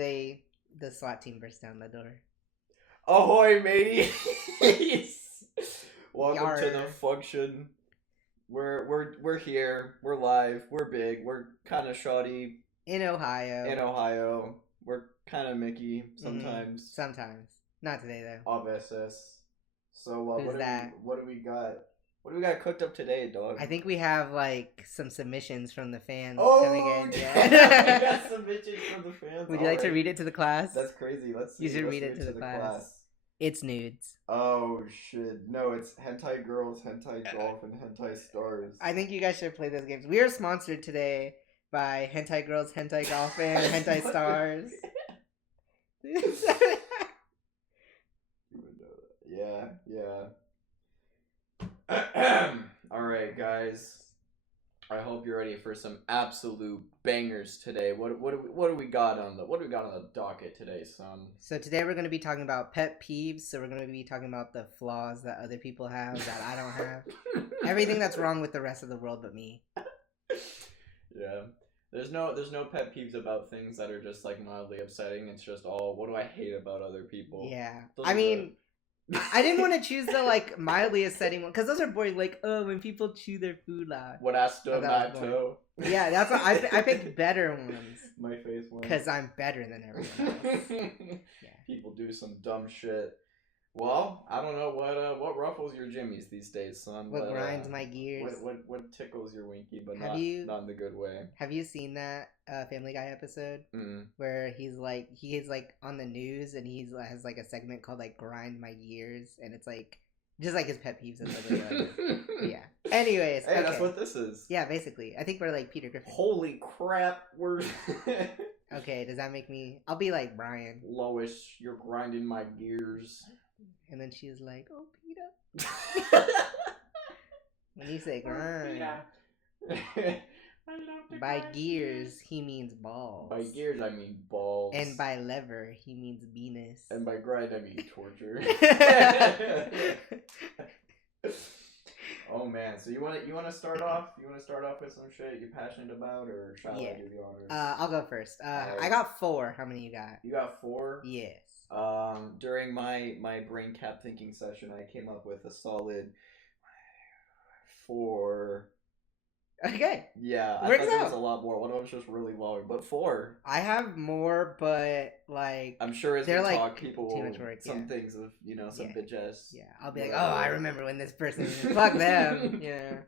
the SWAT team burst down the door. Ahoy, mateys! Welcome Yar. to the function. We're here. We're live. We're big. We're kind of shoddy. In Ohio. We're kind of Mickey sometimes. Mm-hmm. Sometimes. Not today though. A veces. So Who's what that? what do we got? What do we got cooked up today, dog? I think we have like some submissions from the fans coming in. Yeah. We got submissions from the fans. Would you like to read it to the class? That's crazy. Let's see. You should read it to the class. It's nudes. Oh shit. No, it's hentai girls, hentai golf, and hentai stars. I think you guys should play those games. We are sponsored today by Hentai Girls, Hentai Golf, and Hentai Stars. Yeah. Alright, guys. I hope you're ready for some absolute bangers today. What do we got on the docket today, son? So today we're going to be talking about pet peeves. So we're going to be talking about the flaws that other people have that I don't have. Everything that's wrong with the rest of the world but me. Yeah. There's no pet peeves about things that are just like mildly upsetting. It's just all what do I hate about other people? Yeah. I mean, I didn't want to choose the like mildly upsetting one because those are boring. Like, oh, when people chew their food loud. What I stood my toe. Yeah, that's what I picked better ones. My face one. Because I'm better than everyone else. Yeah. People do some dumb shit. Well, I don't know what ruffles your jimmies these days, son. What grinds my gears? What tickles your winky, but not in the good way. Have you seen that Family Guy episode where he's like on the news and has like a segment called like grind my gears, and it's like just like his pet peeves and stuff like that. Yeah. Anyways, hey, okay. That's what this is. Yeah, basically, I think we're like Peter Griffin. Holy crap, we're. Okay, does that make me? I'll be like Brian. Lois, you're grinding my gears. And then she's like, "Oh, Peter." When you say grind, by gears he means balls. By gears I mean balls. And by lever he means Venus. And by grind I mean torture. Oh man, so you want to start off? You want to start off with some shit you're passionate about, or shall I do the honors? I'll go first. I got 4. How many you got? You got 4? Yes. During my brain cap thinking session, I came up with a solid 4. Okay. Yeah, I thought there was a lot more. One of them's just really long, but 4. I have more, but like I'm sure as we like talk, people will work, some things of some bitch ass. Yeah, I'll be like, oh, I remember when this person fuck them. Yeah.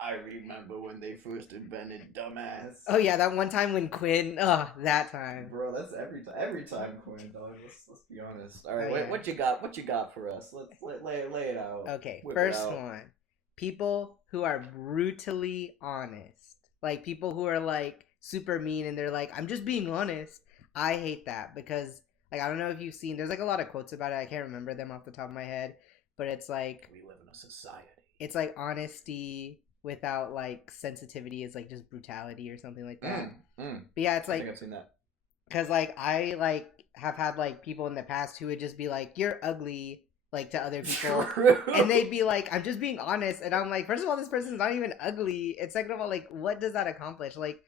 I remember when they first invented dumbass. Oh yeah, that one time when Quinn. Oh, that time. Bro, that's every time Quinn, dog. Let's be honest. All right, what you got? What you got for us? Let's lay it out. Okay, first one. People who are brutally honest. Like people who are like super mean and they're like, I'm just being honest. I hate that because like I don't know if you've seen. There's like a lot of quotes about it. I can't remember them off the top of my head, but it's like we live in a society. It's like honesty without like sensitivity is like just brutality or something like that. But yeah, it's like I think I've seen that. Cause like I like have had like people in the past who would just be like, "You're ugly," like to other people, and they'd be like, "I'm just being honest," and I'm like, first of all, this person's not even ugly, and second of all, like, what does that accomplish? Like,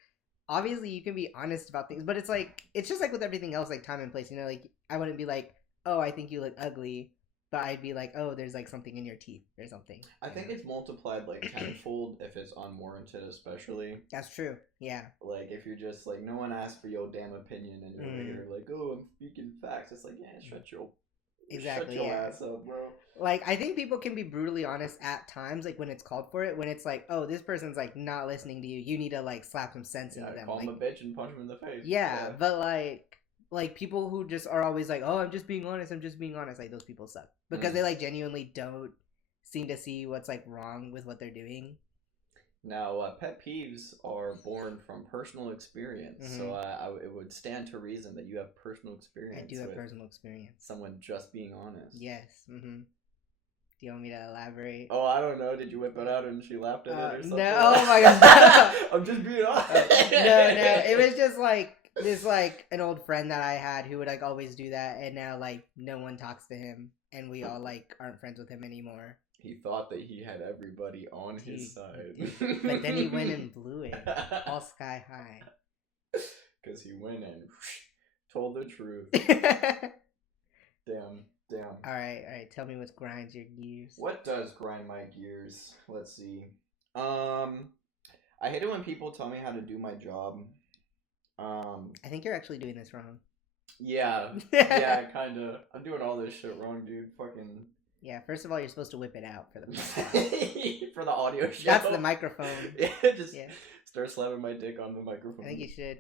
obviously you can be honest about things, but it's like it's just like with everything else, like time and place. You know, like I wouldn't be like, "Oh, I think you look ugly." But I'd be like, oh, there's like something in your teeth or something. I think it's multiplied like tenfold if it's unwarranted, especially. That's true. Yeah. Like if you're just like, no one asked for your damn opinion, and you're like, oh, I'm speaking facts. It's like, yeah, shut your ass up, bro. Like I think people can be brutally honest at times, like when it's called for it. When it's like, oh, this person's like not listening to you. You need to like slap some sense into them. Call like, them a bitch and punch them in the face. Yeah, but like people who just are always like, oh, I'm just being honest, like those people suck because they like genuinely don't seem to see what's like wrong with what they're doing. Now pet peeves are born from personal experience, so it would stand to reason that you have personal experience. I do have personal experience. Someone just being honest. Yes. Do you want me to elaborate? Oh, I don't know. Did you whip it out and she laughed at it or something? No. Oh my god. I'm just being honest. No. It was just like this like an old friend that I had who would like always do that, and now like no one talks to him and we all like aren't friends with him anymore. He thought that he had everybody on his side. But then he went and blew it all sky high. Because he went and Told the truth. Damn. All right. Tell me what grinds your gears. What does grind my gears? Let's see. I hate it when people tell me how to do my job. I think you're actually doing this wrong. Yeah, kind of. I'm doing all this shit wrong, dude. Fucking. Yeah, first of all, you're supposed to whip it out for the for the audio show. That's the microphone. Just start slapping my dick on the microphone. I think you should.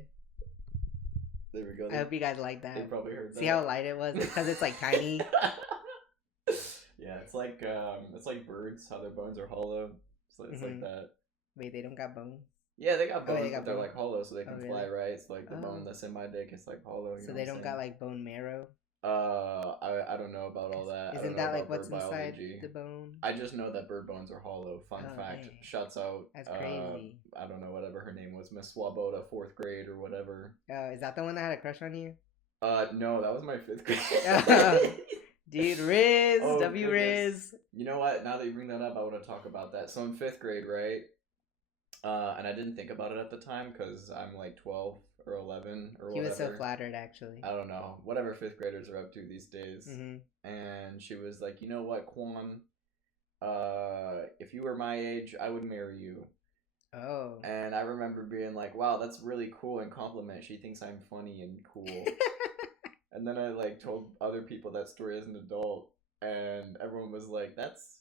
There we go. I hope you guys like that. They probably heard that. See how light it was? Because it's like tiny. Yeah, it's like birds, how their bones are hollow. So it's like that. Wait, they don't got bones? Yeah, they got bones, but they're like hollow, so they can fly, really? right? It's like the bone that's in my dick is like hollow. So they don't got like bone marrow? I don't know about all that. Isn't that like what's inside the bone? I just know that bird bones are hollow. Fun fact. Dang. Shouts out. That's crazy. I don't know, whatever her name was, Miss Swoboda, 4th grade or whatever. Oh, is that the one that had a crush on you? No, that was my 5th grade. Dude, Riz, oh, W goodness. Riz. You know what? Now that you bring that up, I want to talk about that. So in 5th grade, right? And I didn't think about it at the time because I'm like 12 or 11 or whatever. He was so flattered, actually. I don't know. Whatever 5th graders are up to these days. Mm-hmm. And she was like, you know what, Quan? If you were my age, I would marry you. Oh. And I remember being like, wow, that's really cool and compliment. She thinks I'm funny and cool. And then I like told other people that story as an adult, and everyone was like, that's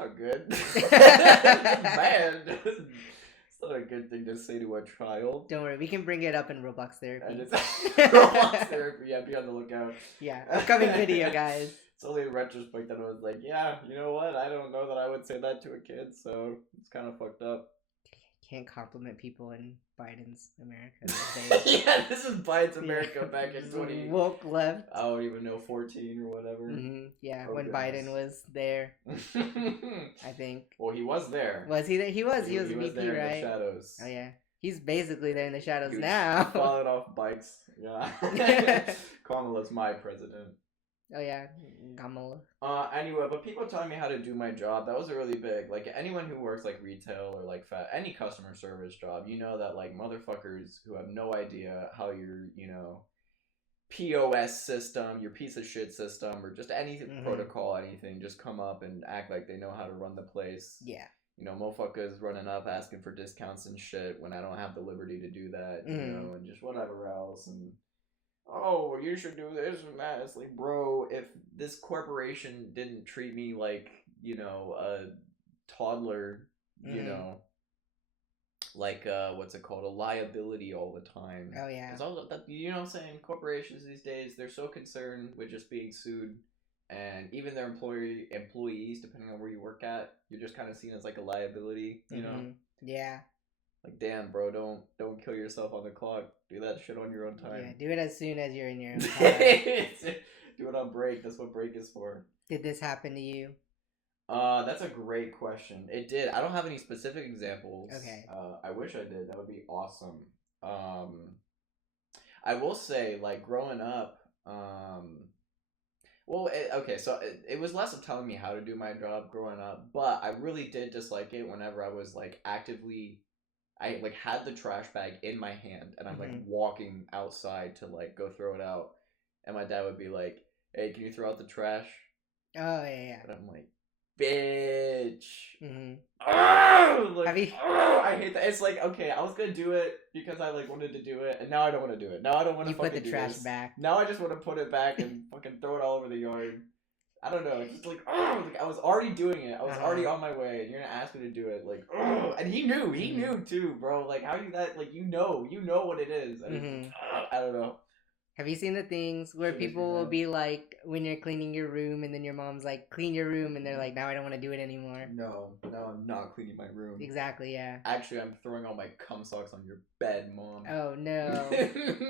not good. Man, it's not a good thing to say to a child. Don't worry, we can bring it up in Roblox therapy. And it's Roblox therapy, yeah, be on the lookout. Yeah, upcoming video, guys. It's only in retrospect that I was like, yeah, you know what? I don't know that I would say that to a kid, so it's kind of fucked up. Can't compliment people in Biden's America. Yeah, this is Biden's America back in 20. Woke left. I don't even know, 14 or whatever. Mm-hmm. Yeah, Oh, when goodness. Biden was there, I think. Well, he was there. Was he there? He was a He VP, was there right? in the shadows. Oh yeah, he's basically there in the shadows He was now. falling off bikes. Yeah. Kamala's my president. Oh yeah, Kamala. Anyway, but people telling me how to do my job, that was really big. Like, anyone who works, like, retail or, like, any customer service job, you know that, like, motherfuckers who have no idea how your, you know, POS system, your piece of shit system, or just any protocol, anything, just come up and act like they know how to run the place. Yeah. You know, motherfuckers running up asking for discounts and shit when I don't have the liberty to do that, you know, and just whatever else, and... oh, you should do this and that. It's like, bro, if this corporation didn't treat me like, you know, a toddler, you know, like, what's it called? A liability all the time. Oh, yeah. 'Cause all that, you know what I'm saying? Corporations these days, they're so concerned with just being sued. And even their employees, depending on where you work at, you're just kind of seen as like a liability, you know? Yeah. Like, damn, bro, don't kill yourself on the clock. Do that shit on your own time. Yeah, do it as soon as you're in your own car. Do it on break. That's what break is for. Did this happen to you? That's a great question. It did. I don't have any specific examples. Okay. I wish I did. That would be awesome. I will say, like, growing up, well, it was less of telling me how to do my job growing up, but I really did dislike it whenever I was, like, actively... I like had the trash bag in my hand and I'm like walking outside to like go throw it out, and my dad would be like, "Hey, can you throw out the trash?" Oh yeah. And I'm like, "Bitch." Like, I hate that. It's like, okay, I was gonna do it because I like wanted to do it, and now I don't want to do it. Now I don't want to fucking do this. You put the trash back. Now I just want to put it back and fucking throw it all over the yard. I don't know. It's just like, like I was already doing it. I was already on my way, and you're gonna ask me to do it. Like, and he knew too, bro. Like, how do you that? Like, you know what it is. And I don't know. Have you seen the things where people will be like, when you're cleaning your room, and then your mom's like, clean your room, and they're like, now I don't want to do it anymore. No, I'm not cleaning my room. Exactly, yeah. Actually, I'm throwing all my cum socks on your bed, Mom. Oh, no.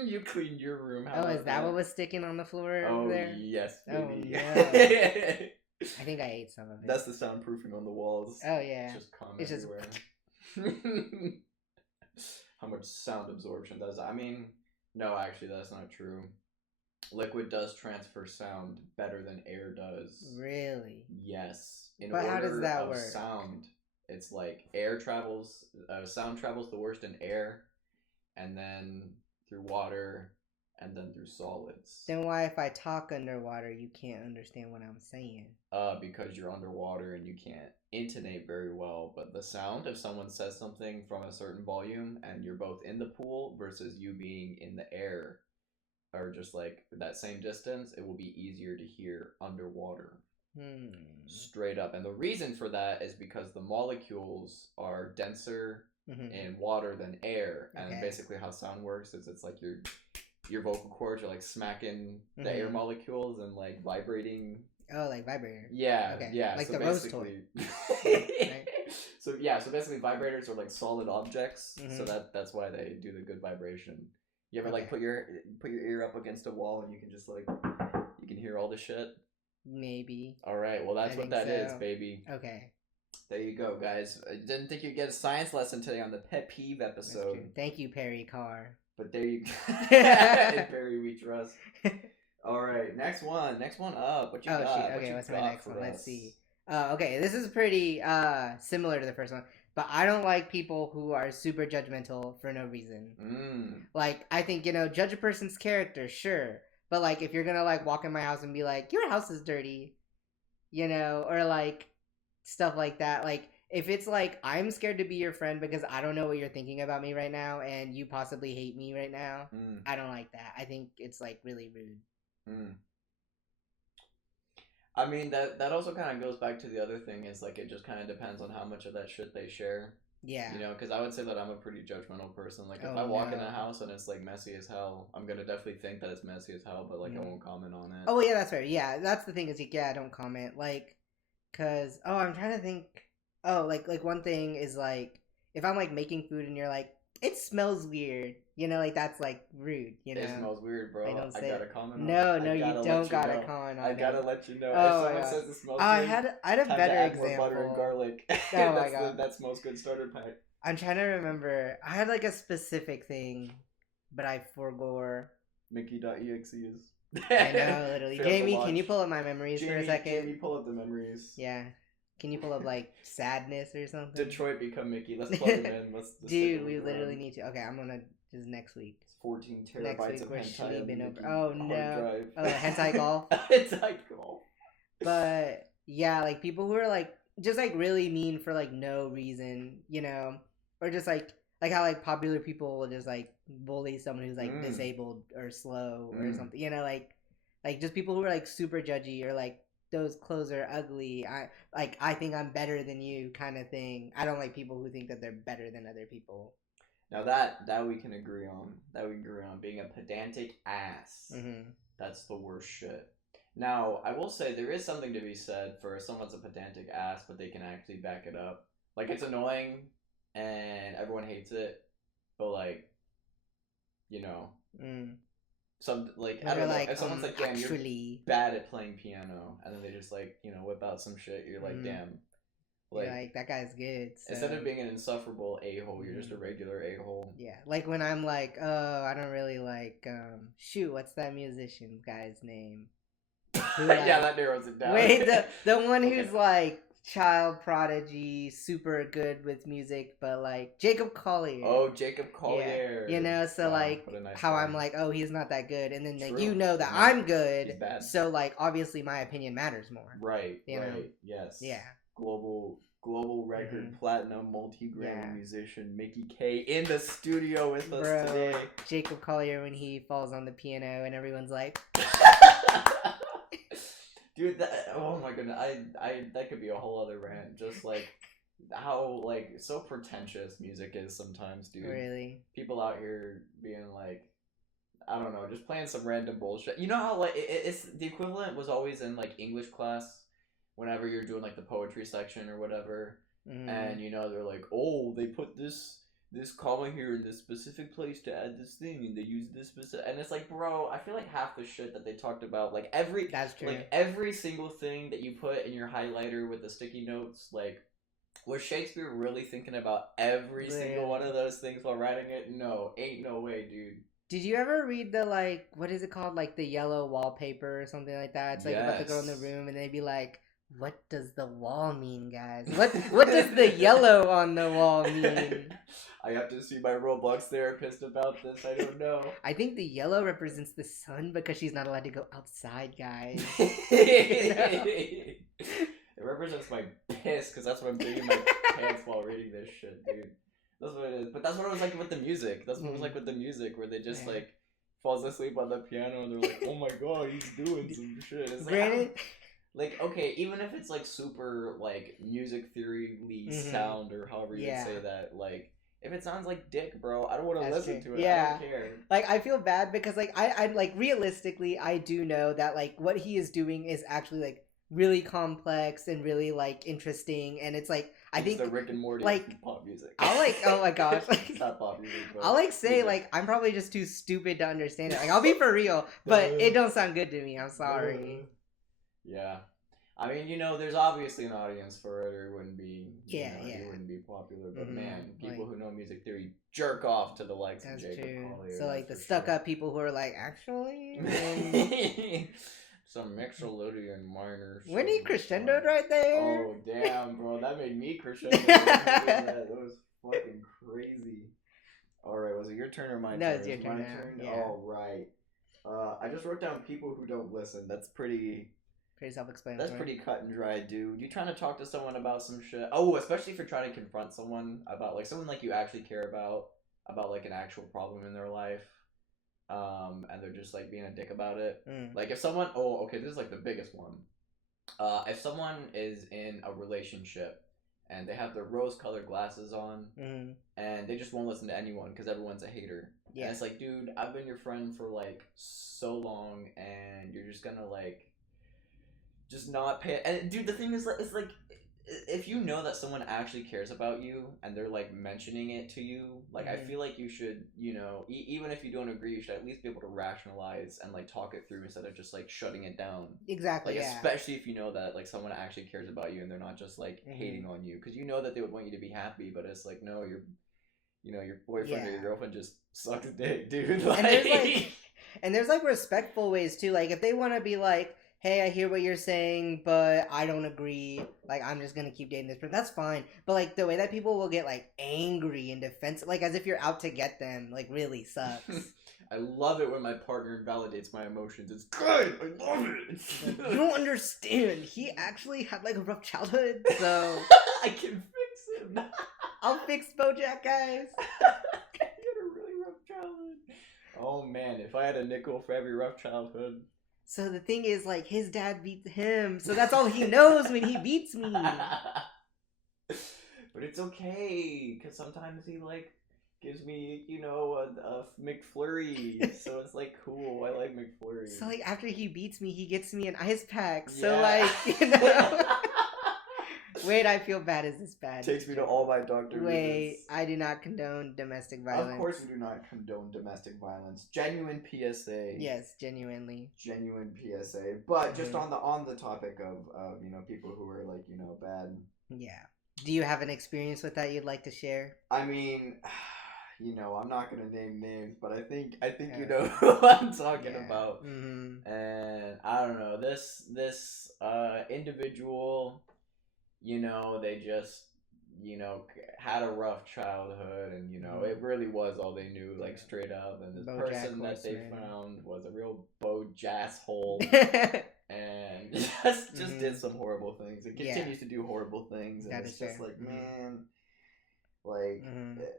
You cleaned your room. How is that what was sticking on the floor over there? Yes, baby. Oh, no. I think I ate some of it. That's the soundproofing on the walls. Oh, yeah. It's just cum everywhere. How much sound absorption does that? I mean... no, actually, that's not true. Liquid does transfer sound better than air does. Really? Yes. But how does that work? Sound, it's like sound travels the worst in air, and then through water, and then through solids. Then why, if I talk underwater, you can't understand what I'm saying? Because you're underwater and you can't intonate very well. But the sound, if someone says something from a certain volume and you're both in the pool versus you being in the air, or just like that same distance, it will be easier to hear underwater. Straight up. And the reason for that is because the molecules are denser in water than air. And basically how sound works is it's like your vocal cords are like smacking the air molecules and like vibrating. Oh, like vibrator. Yeah, okay. Yeah. Like so the rose toy. Right? So basically vibrators are like solid objects. So that's why they do the good vibration. You ever like put your ear up against a wall and you can just like you can hear all the shit? Maybe. All right. Well, that's what that is, baby. Okay. There you go, guys. I didn't think you'd get a science lesson today on the pet peeve episode. Thank you, Perry Carr. But there you go. In Perry we trust. All right, next one up. What you got? Okay, what's my next one? Let's see. Okay, this is pretty similar to the first one, but I don't like people who are super judgmental for no reason. Like, I think, judge a person's character, sure, but like if you're gonna like walk in my house and be like, your house is dirty, or like stuff like that, like if it's like I'm scared to be your friend because I don't know what you're thinking about me right now and you possibly hate me right now, I don't like that. I think it's like really rude. I mean that also kind of goes back to the other thing is like it just kind of depends on how much of that shit they share. Yeah. Because I would say that I'm a pretty judgmental person. Like if I walk in a house and it's like messy as hell, I'm gonna definitely think that it's messy as hell, but like I won't comment on it. Oh yeah, that's fair. Yeah, that's the thing is I don't comment like, cause I'm trying to think. Oh, like one thing is like if I'm like making food and you're like it smells weird. Like that's like rude. It smells weird, bro. I gotta comment on it. No, you don't gotta comment on it. I gotta let you know. Oh, if someone says it smells I good, had a better example. More butter and garlic. Oh my god, that smells good starter pack. I'm trying to remember. I had like a specific thing, but I forgot. Miki.exe is. I know, literally. Jamie, can you pull up my memories for a second? Jamie, pull up the memories. Yeah. Can you pull up like sadness or something? Detroit become Mickey. Let's plug him in. Dude, we literally need to. Okay, I'm gonna just next week. It's 14 terabytes of hentai. Oh no! Oh, hentai golf. Hentai golf. But yeah, like people who are like just like really mean for like no reason, or just like how like popular people will just like bully someone who's like disabled or slow or something, like just people who are like super judgy or like those clothes are ugly. I think I'm better than you kind of thing. I don't like people who think that they're better than other people. Now that we can agree on. Being a pedantic ass. That's the worst shit. Now, I will say there is something to be said for someone's a pedantic ass, but they can actually back it up. Like, it's annoying, and everyone hates it, but, like, some, like, I don't know, if someone's like, damn, you're bad at playing piano, and then they just, like, whip out some shit, you're like, damn. Like, that guy's good. So. Instead of being an insufferable a-hole, you're just a regular a-hole. Yeah, like when I'm like, oh, I don't really like, shoot, what's that musician guy's name? Who, like, yeah, that narrows it down. Wait, the one who's like child prodigy, super good with music, but like Jacob Collier. Oh, Jacob Collier. Yeah. So like how guy. I'm like, oh, he's not that good, and then like, that he's I'm good. So like obviously my opinion matters more. Right. You know? Yes. Yeah. Global record platinum multi-Grammy musician Mickey K in the studio with us today. Jacob Collier when he falls on the piano and everyone's like. Dude, oh my goodness, I that could be a whole other rant. Just like how like so pretentious music is sometimes, dude. Really? People out here being like, I don't know, just playing some random bullshit. You know how like it's the equivalent was always in like English class, whenever you're doing like the poetry section or whatever, and they're like, oh, they put this comma here in this specific place to add this thing, and they use this specific, and it's like, bro, I feel like half the shit that they talked about, like that's true. Like every single thing that you put in your highlighter with the sticky notes, like, was Shakespeare really thinking about every single one of those things while writing it? No, ain't no way, dude. Did you ever read the, like, what is it called, like the yellow wallpaper or something like that? It's like about the girl in the room, and they'd be like, What does the wall mean, guys? What does the yellow on the wall mean? I have to see my Roblox therapist about this. I don't know. I think the yellow represents the sun because she's not allowed to go outside, guys. It represents my piss because that's what I'm doing in my pants while reading this shit, dude. That's what it is. But that's what it was like with the music. That's what it was like with the music, where they just like falls asleep on the piano and they're like, "Oh my god, he's doing some shit." It's like, okay, even if it's like super like music theory sound or however you would say that, like if it sounds like dick, bro, I don't want to listen to it. Yeah. I don't care. Like I feel bad because like I like realistically I do know that like what he is doing is actually like really complex and really like interesting, and it's like I think the Rick and Morty like pop music. I'll like oh my gosh, like, it's not pop music. But I'll like say like I'm probably just too stupid to understand it. Like I'll be for real, but it don't sound good to me. I'm sorry. Yeah. I mean, you know, there's obviously an audience for it, or it wouldn't be, it wouldn't be popular. But man, people who know music theory jerk off to the likes of Jacob Collier. So like the stuck-up people who are like, actually, some Mixolydian minor. When he crescendoed right there. Oh damn, bro, that made me crescendo. That was fucking crazy. All right, was it your turn or my turn? No, it's your turn. My turn. Yeah. All right. I just wrote down people who don't listen. That's pretty self-explanatory. That's pretty cut and dry, dude. You trying to talk to someone about some shit? Oh, especially if you're trying to confront someone about like someone like you actually care about like an actual problem in their life, and they're just like being a dick about it. Like if someone, this is like the biggest one. If someone is in a relationship and they have their rose-colored glasses on, and they just won't listen to anyone because everyone's a hater. Yeah. And it's like, dude, I've been your friend for like so long, and you're just gonna like. Just not pay. And dude, the thing is, it's like, if you know that someone actually cares about you and they're like mentioning it to you, like I feel like you should, you know, even if you don't agree, you should at least be able to rationalize and like talk it through instead of just like shutting it down. Exactly. Like especially if you know that like someone actually cares about you and they're not just like hating on you, because you know that they would want you to be happy, but it's like no, your boyfriend or your girlfriend just sucks dick, dude. Like... And there's like respectful ways too. Like if they want to be like, hey, I hear what you're saying, but I don't agree. Like, I'm just gonna keep dating this person. That's fine. But, like, the way that people will get, like, angry and defensive, like, as if you're out to get them, like, really sucks. I love it when my partner invalidates my emotions. It's good! I love it! You don't understand. He actually had, like, a rough childhood, so... I can fix him! I'll fix BoJack, guys! He had a really rough childhood. Oh, man, if I had a nickel for every rough childhood... So the thing is, like, his dad beat him, so that's all he knows when he beats me. But it's okay, because sometimes he, like, gives me, you know, a McFlurry, so it's, like, cool. I like McFlurry. So, like, after he beats me, he gets me an ice pack, so, like, you know... Wait, I feel bad. Is this bad? Takes me to all my doctor visits. I do not condone domestic violence. Of course you do not condone domestic violence. Genuine PSA. Yes, genuinely. Genuine PSA. But just on the topic of you know, people who are like, you know, bad. Yeah. Do you have an experience with that you'd like to share? I mean, you know, I'm not gonna name names, but I think you know who I'm talking about. And I don't know, this individual, you know, they just, you know, had a rough childhood, and, you know, it really was all they knew, like, straight up, and this person that they found was a real Bo-Jass-hole, and just did some horrible things, and continues to do horrible things, and it's just like, man, like,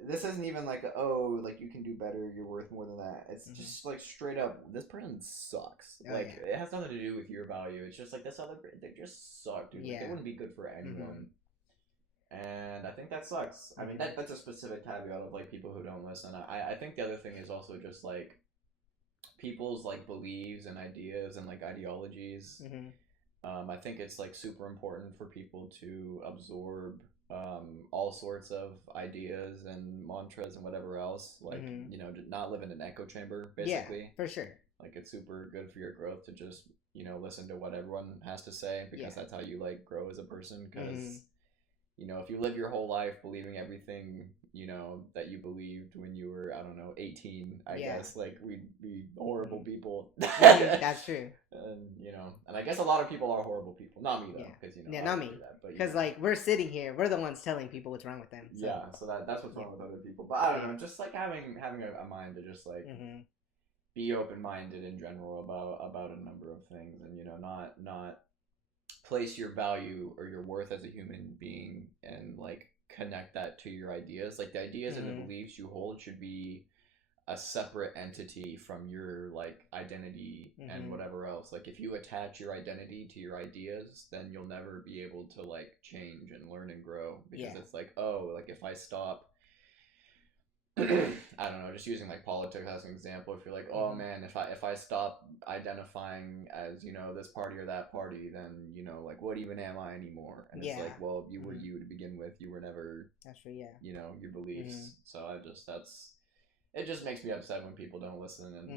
this isn't even like, like, you can do better, you're worth more than that. It's just, like, straight up, this person sucks. It has nothing to do with your value. It's just, like, this other, they just suck, dude. Like, they wouldn't be good for anyone. And I think that sucks. I mean, that's a specific caveat of, like, people who don't listen. I think the other thing is also just, like, people's, like, beliefs and ideas and, like, ideologies. I think it's, like, super important for people to absorb all sorts of ideas and mantras and whatever else, like, you know, not live in an echo chamber, basically. Yeah, for sure. Like, it's super good for your growth to just, you know, listen to what everyone has to say, because that's how you, like, grow as a person, because you know, if you live your whole life believing everything, you know, that you believed when you were, I don't know, 18, I guess, like, we'd be horrible people. That's true. and and I guess a lot of people are horrible people. Not me though, because yeah, not me. Because like we're sitting here, we're the ones telling people what's wrong with them. So. Yeah, so that's what's wrong with other people. But I don't know, just like having a mind to just like be open minded in general about a number of things, and not place your value or your worth as a human being and like connect that to your ideas. Like the ideas and the beliefs you hold should be a separate entity from your like identity and whatever else. Like if you attach your identity to your ideas, then you'll never be able to like change and learn and grow, because it's like, oh, like if I stop I don't know, just using like politics as an example, if you're like, oh man, if I stop identifying as this party or that party, then like what even am I anymore? And it's like, well, you were you to begin with, you were never, that's true, your beliefs. So it just makes me upset when people don't listen and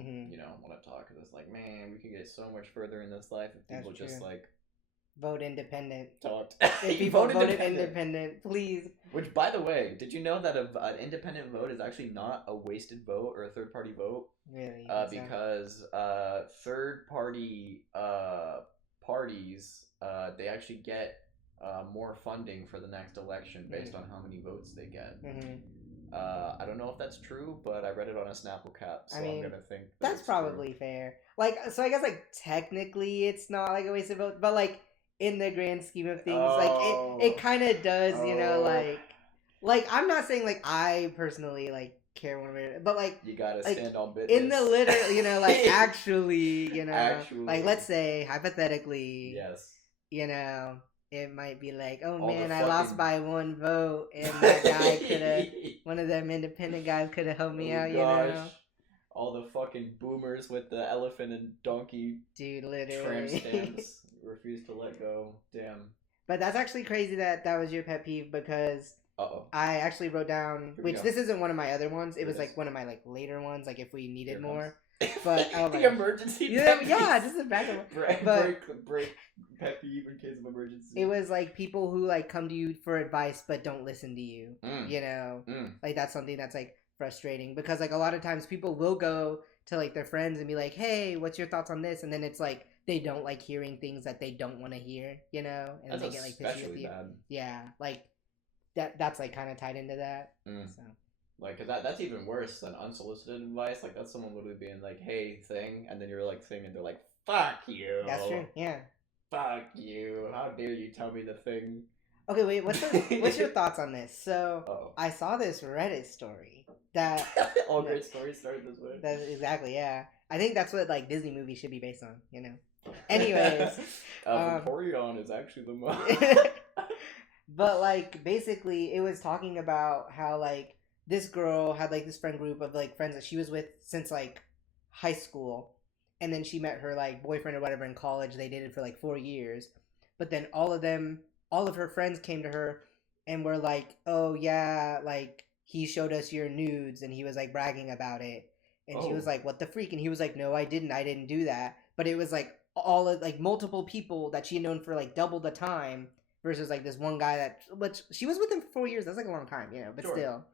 want to talk, because it's like, man, we could get so much further in this life if people just like vote independent. Talked. If people voted independent, please. Which, by the way, did you know that an independent vote is actually not a wasted vote or a third party vote? Really? Because third party parties they actually get more funding for the next election based on how many votes they get. I don't know if that's true, but I read it on a Snapple cap, so I'm gonna think that's probably fair. Like, so I guess like technically it's not like a wasted vote, but like in the grand scheme of things, like it kind of does, like I'm not saying like I personally like care one way, but like you gotta stand on business in the literal, like actually, like let's say hypothetically, yes, it might be like, oh man, I lost by one vote, and that guy could have, one of them independent guys could have helped me out, All the fucking boomers with the elephant and donkey literally tramp stamps refuse to let go. Damn. But that's actually crazy that was your pet peeve, because I actually wrote down, which this isn't one of my other ones. It was like one of my like later ones, like if we needed more. But the emergency. Yeah, just a backup. Break pet peeve in case of emergency. It was like people who like come to you for advice but don't listen to you. Like that's something that's like frustrating, because like a lot of times people will go to like their friends and be like, hey, what's your thoughts on this? And then it's like they don't like hearing things that they don't want to hear, and that's they get like pissy with you. Bad. Yeah, like that's like kind of tied into that. So. Like, that's even worse than unsolicited advice. Like, that's someone literally being like, hey, thing, and then you're like, thing, and they're like, fuck you. That's true, yeah. Fuck you. How dare you tell me the thing? Okay, wait, what's your thoughts on this? So, I saw this Reddit story that... All great stories start this way. That's exactly, yeah. I think that's what, like, Disney movies should be based on, Anyways. Vaporeon is actually the most... But, like, basically, it was talking about how, like, this girl had like this friend group of like friends that she was with since like high school, and then she met her like boyfriend or whatever in college. They dated for like 4 years, but then all of her friends came to her and were like, oh yeah, like he showed us your nudes and he was like bragging about it, and she was like, what the freak? And he was like, no, I didn't do that. But it was like all of like multiple people that she had known for like double the time, versus like this one guy which she was with him for 4 years. That's like a long time, but still.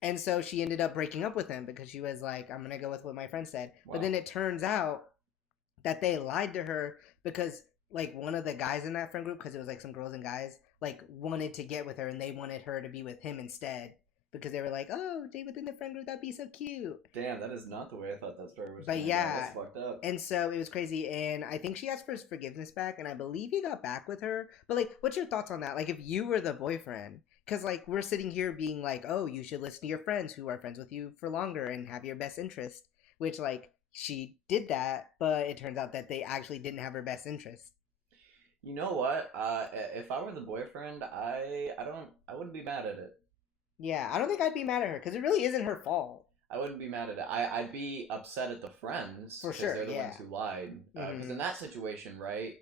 And so she ended up breaking up with him because she was like, I'm going to go with what my friend said. Wow. But then it turns out that they lied to her, because like one of the guys in that friend group, because it was like some girls and guys, like wanted to get with her and they wanted her to be with him instead, because they were like, oh, date within the friend group, that'd be so cute. Damn, that is not the way I thought that story was. But yeah, that's fucked up. And so it was crazy, and I think she asked for his forgiveness back, and I believe he got back with her. But like, what's your thoughts on that? Like, if you were the boyfriend... Because, like, we're sitting here being like, oh, you should listen to your friends who are friends with you for longer and have your best interest. Which, like, she did that, but it turns out that they actually didn't have her best interest. You know what? If I were the boyfriend, I wouldn't be mad at it. Yeah, I don't think I'd be mad at her, because it really isn't her fault. I wouldn't be mad at it. I'd be upset at the friends. For sure, they're the ones who lied. Because in that situation, right,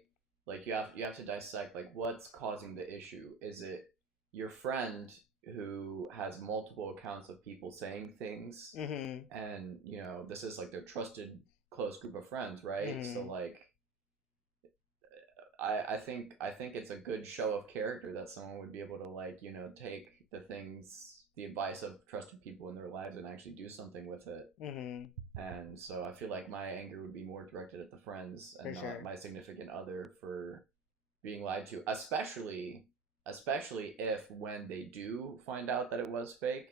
like, you have to dissect, like, what's causing the issue. Is it your friend who has multiple accounts of people saying things, and this is like their trusted close group of friends, right? So like I think it's a good show of character that someone would be able to like take the things the advice of trusted people in their lives and actually do something with it. And so I feel like my anger would be more directed at the friends and not my significant other for being lied to, especially if when they do find out that it was fake,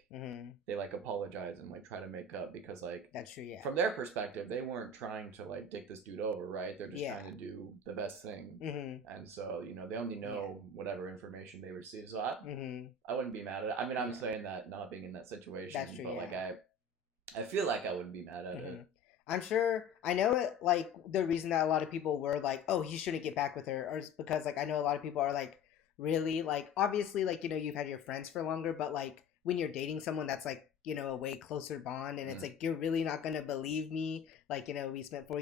they like apologize and like try to make up, because like that's true, yeah. From their perspective, they weren't trying to like dick this dude over, right? They're just trying to do the best thing, and so they only know whatever information they receive. So I wouldn't be mad at it. I mean, I'm saying that not being in that situation, that's true, but like I feel like I wouldn't be mad at it. I'm sure. I know it. Like the reason that a lot of people were like, "Oh, he shouldn't get back with her," or is because like I know a lot of people are like, really, like obviously, like you've had your friends for longer, but like when you're dating someone that's like a way closer bond, and it's like you're really not gonna believe me. Like we spent 4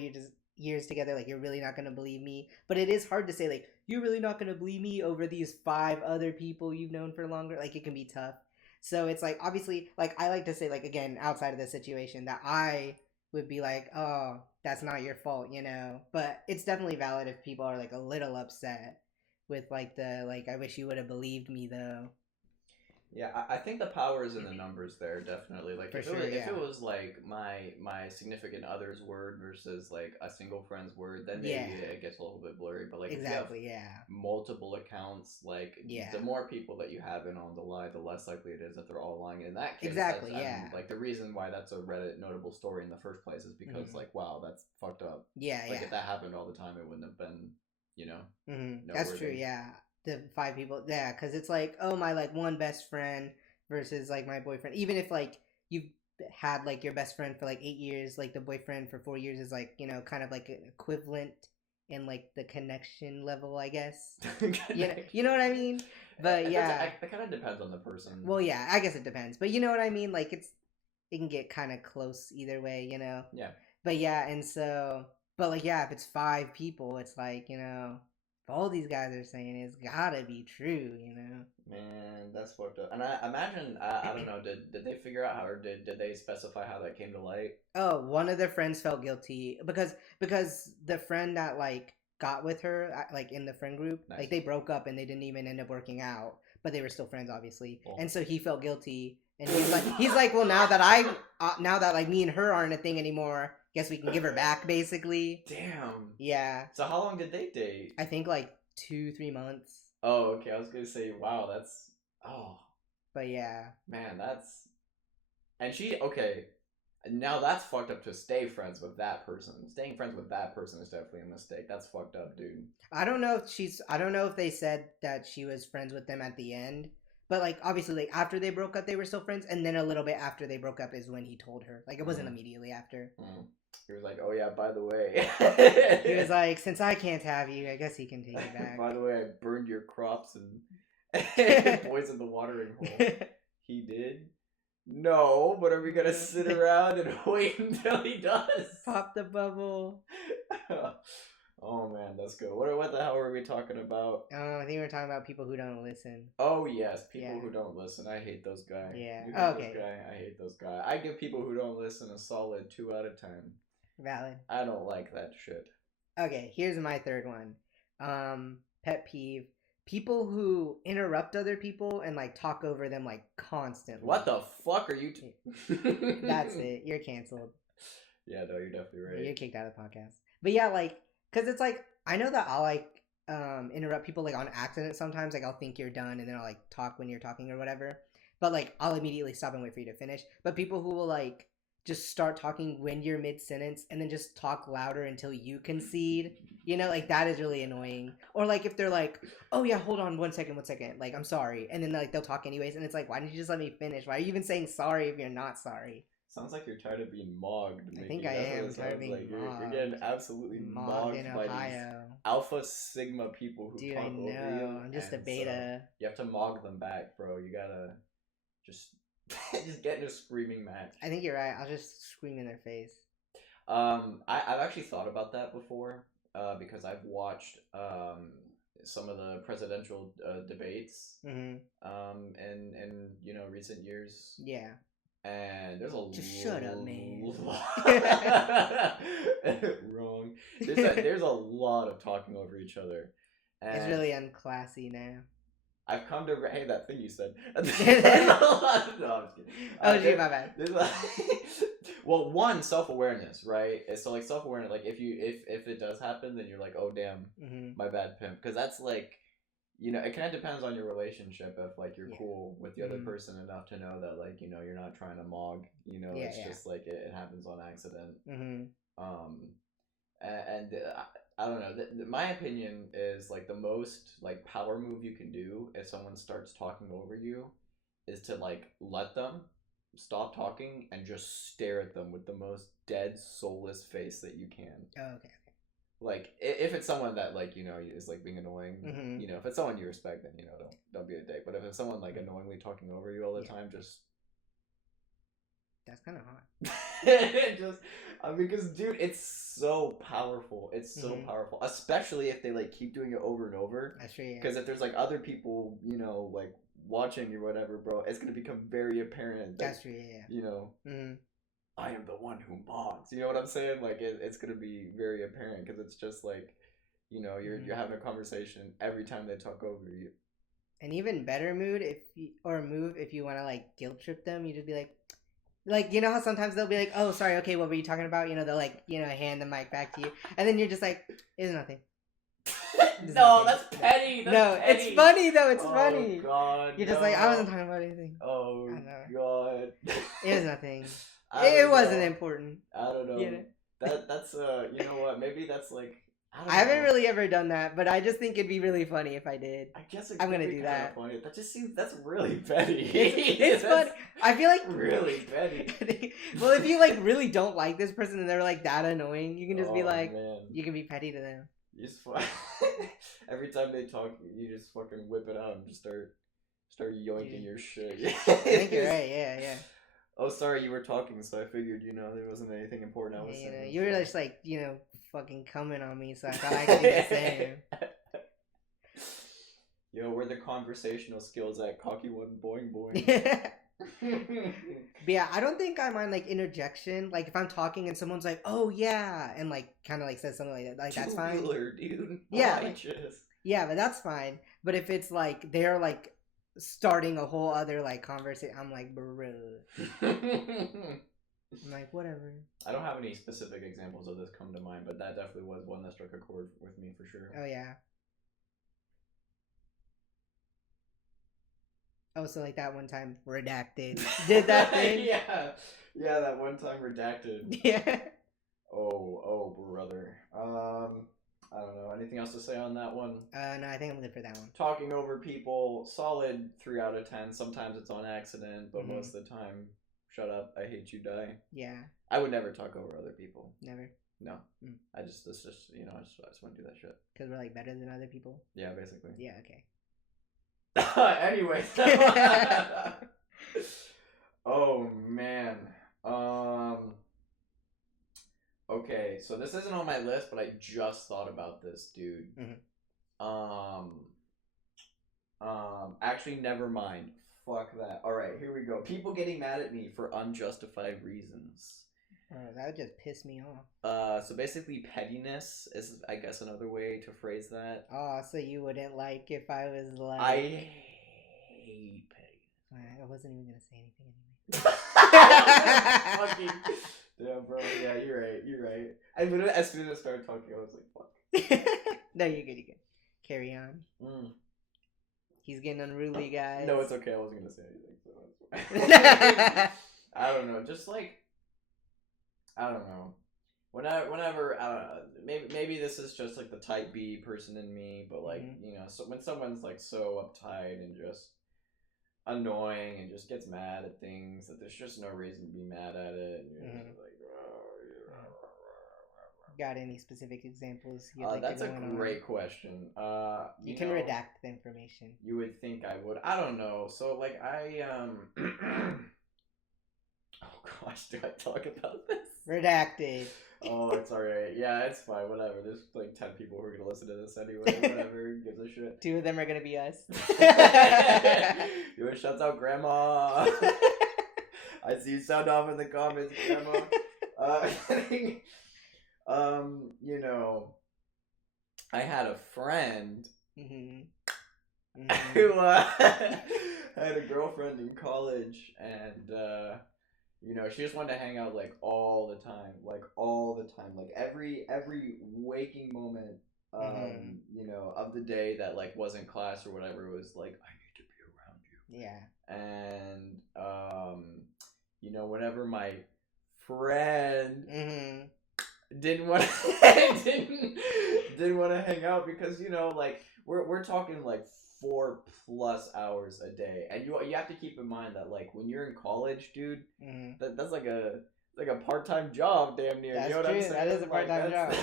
years together. Like you're really not gonna believe me. But it is hard to say like you're really not gonna believe me over these 5 other people you've known for longer. Like it can be tough. So it's like obviously, like I like to say, like again, outside of the situation, that I would be like, oh, that's not your fault, but it's definitely valid if people are like a little upset with like the like I wish you would have believed me though. Yeah, I think the power is in the numbers there, definitely. Like if it was like my significant other's word versus like a single friend's word, then maybe it gets a little bit blurry. But like if you have multiple accounts, like the more people that you have in on the lie, the less likely it is that they're all lying. In that case, like the reason why that's a Reddit notable story in the first place is because like wow, that's fucked up. Like if that happened all the time, it wouldn't have been, that's true. Yeah. The 5 people, because it's like, oh, my like one best friend versus like my boyfriend. Even if like you've had like your best friend for like 8 years, like the boyfriend for 4 years is like kind of like an equivalent in like the connection level, I guess. You know what I mean? But yeah, it kind of depends on the person. Well, yeah, I guess it depends. But you know what I mean? Like it can get kind of close either way, Yeah. But yeah, and so, but like yeah, if it's 5 people, it's like all these guys are saying it's gotta be true, Man, that's fucked up. And I imagine, I don't know, did they figure out how, or did they specify how that came to light? Oh, one of their friends felt guilty because the friend that like got with her like in the friend group, like they broke up and they didn't even end up working out, but they were still friends, obviously. Oh. And so he felt guilty, and he's like, well, now that like me and her aren't a thing anymore, guess we can give her back, basically. Damn. Yeah. So how long did they date? I think like 2-3 months. Oh, okay. I was gonna say, wow, that's But yeah. Man, that's and okay. Now that's fucked up to stay friends with that person. Staying friends with that person is definitely a mistake. That's fucked up, dude. I don't know if they said that she was friends with them at the end. But like obviously like after they broke up they were still friends, and then a little bit after they broke up is when he told her. Like it wasn't immediately after. He was like, oh yeah, by the way. He was like, since I can't have you, I guess he can take you back. By the way, I burned your crops and poisoned the watering hole. He did? No, but are we gonna sit around and wait until he does? Pop the bubble. Oh man, that's good. What the hell were we talking about? Oh, I think we were talking about people who don't listen. Oh yes, people who don't listen. I hate those guys. Yeah. Okay. I hate those guys. I give people who don't listen a solid 2 out of 10. Valid. I don't like that shit. Okay, here's my third one. Pet peeve. People who interrupt other people and like talk over them like constantly. What the fuck are you? That's it. You're canceled. Yeah, no, you're definitely right. You're kicked out of the podcast. But yeah, like, cause it's like I know that I'll like interrupt people like on accident sometimes. Like I'll think you're done and then I'll like talk when you're talking or whatever. But like I'll immediately stop and wait for you to finish. But people who will like just start talking when you're mid-sentence and then just talk louder until you concede, like that is really annoying. Or like if they're like, oh yeah, hold on one second, like I'm sorry, and then like they'll talk anyways, and it's like, why didn't you just let me finish? Why are you even saying sorry if you're not sorry? Sounds like you're tired of being mogged. I think I am tired of being mogged. You're getting absolutely mogged in by Ohio. These alpha sigma people who talk over you. I'm just a beta. So you have to mog them back, bro. You gotta just get in a screaming match. I think you're right. I'll just scream in their face. I've actually thought about that before, because I've watched some of the presidential debates in recent years. Yeah. And there's a just shut up, man. Wrong. There's a lot of talking over each other. And it's really unclassy now. I've come to hey that thing you said. No, I'm just kidding. Oh, gee, my bad. Well, one, self-awareness, right? So like self-awareness, like if it does happen, then you're like, oh damn, my bad, pimp, because that's like, it kind of depends on your relationship. If like you're cool with the other person enough to know that like you're not trying to mog, it's just like it happens on accident. And I don't know. My opinion is like the most like power move you can do if someone starts talking over you is to like let them stop talking and just stare at them with the most dead soulless face that you can. Oh, okay. Like if it's someone that like is like being annoying, if it's someone you respect, then don't be a dick. But if it's someone like annoyingly talking over you all the time, just that's kind of hot. Just because dude, it's so powerful. It's so powerful, especially if they like keep doing it over and over. That's true. Because if there's like other people, like watching you, whatever, bro, it's gonna become very apparent. That, that's true. Yeah. I am the one who mogs. You know what I'm saying? Like it's gonna be very apparent because it's just like, you're having a conversation every time they talk over you. An even better move if you want to like guilt trip them, you just be like, how sometimes they'll be like, oh, sorry, okay, what were you talking about? They'll like, hand the mic back to you, and then you're just like, it's nothing. No, that's petty. That's petty. It's funny though. It's funny. Oh God, you're just like, I wasn't talking about anything. Oh God, it was nothing. It wasn't important. I don't know. That's you know what? Maybe that's like. I haven't really ever done that, but I just think it'd be really funny if I did. I guess I'm gonna do that. Funny. That just seems that's really petty. It's funny. I feel like really petty. Well, if you like really don't like this person and they're like that annoying, you can just be like, man. You can be petty to them. You just every time they talk, you just fucking whip it out and just start yoinking your shit. I think you're right. Yeah. Oh, sorry, you were talking, so I figured there wasn't anything important I was saying. You were just like fucking coming on me, so I thought I could do the same. Yo, where the conversational skills at? Cocky one, boing boing. But yeah, I don't think I mind like interjection. Like if I'm talking and someone's like, "Oh yeah," and like kind of like says something like that, like that's fine. Dude. Yeah, yeah, but that's fine. But if it's like they're like starting a whole other like conversation, I'm like, bro. I'm like, whatever. I don't have any specific examples of this come to mind, but that definitely was one that struck a chord with me for sure. Oh yeah. Oh, so like that one time Redacted did that thing? Yeah, that one time Redacted. Yeah. Oh, brother. I don't know. Anything else to say on that one? No, I think I'm good for that one. Talking over people, solid 3 out of 10. Sometimes it's on accident, but most of the time, shut up, I hate you, die. Yeah. I would never talk over other people. Never? No. I just want to do that shit. Because we're like better than other people? Yeah, basically. Yeah, okay. Anyways. Oh, man. Okay, so this isn't on my list, but I just thought about this, dude. Actually, never mind. Fuck that. Alright, here we go. People getting mad at me for unjustified reasons. That would just piss me off. So basically pettiness is, I guess, another way to phrase that. Oh, so you wouldn't like if I was like... I hate pettiness. I wasn't even gonna say anything anyway. Damn, bro. Yeah, you're right. I literally, as soon as I started talking, I was like, fuck. No, you're good. Carry on. He's getting unruly, guys. No, it's okay. I wasn't gonna say anything. So that's fine. I don't know. Just like, I don't know. Whenever, I don't know. Maybe this is just like the type B person in me, but like, so when someone's like so uptight and just annoying and just gets mad at things that there's just no reason to be mad at it, and you're just like, got any specific examples you'd like that's to a go on? great question. You can redact the information. You would think I would. I don't know. So like I oh gosh, do I talk about this? Redacted. Oh, it's alright. Yeah, it's fine. Whatever. There's like 10 people who are gonna listen to this anyway. Whatever. Gives a shit. 2 of them are gonna be us. Yo, shouts out, Grandma. I see you sound off in the comments, Grandma. I had a friend who had a girlfriend in college, and she just wanted to hang out like all the time, like every waking moment, of the day that like wasn't class or whatever was like, I need to be around you. Yeah. And whenever my friend didn't want to didn't want to hang out because like we're talking like 4+ hours a day, and you have to keep in mind that like when you're in college, dude, that's like a part-time job, damn near. That's you know true. What I'm saying? That is a part-time job.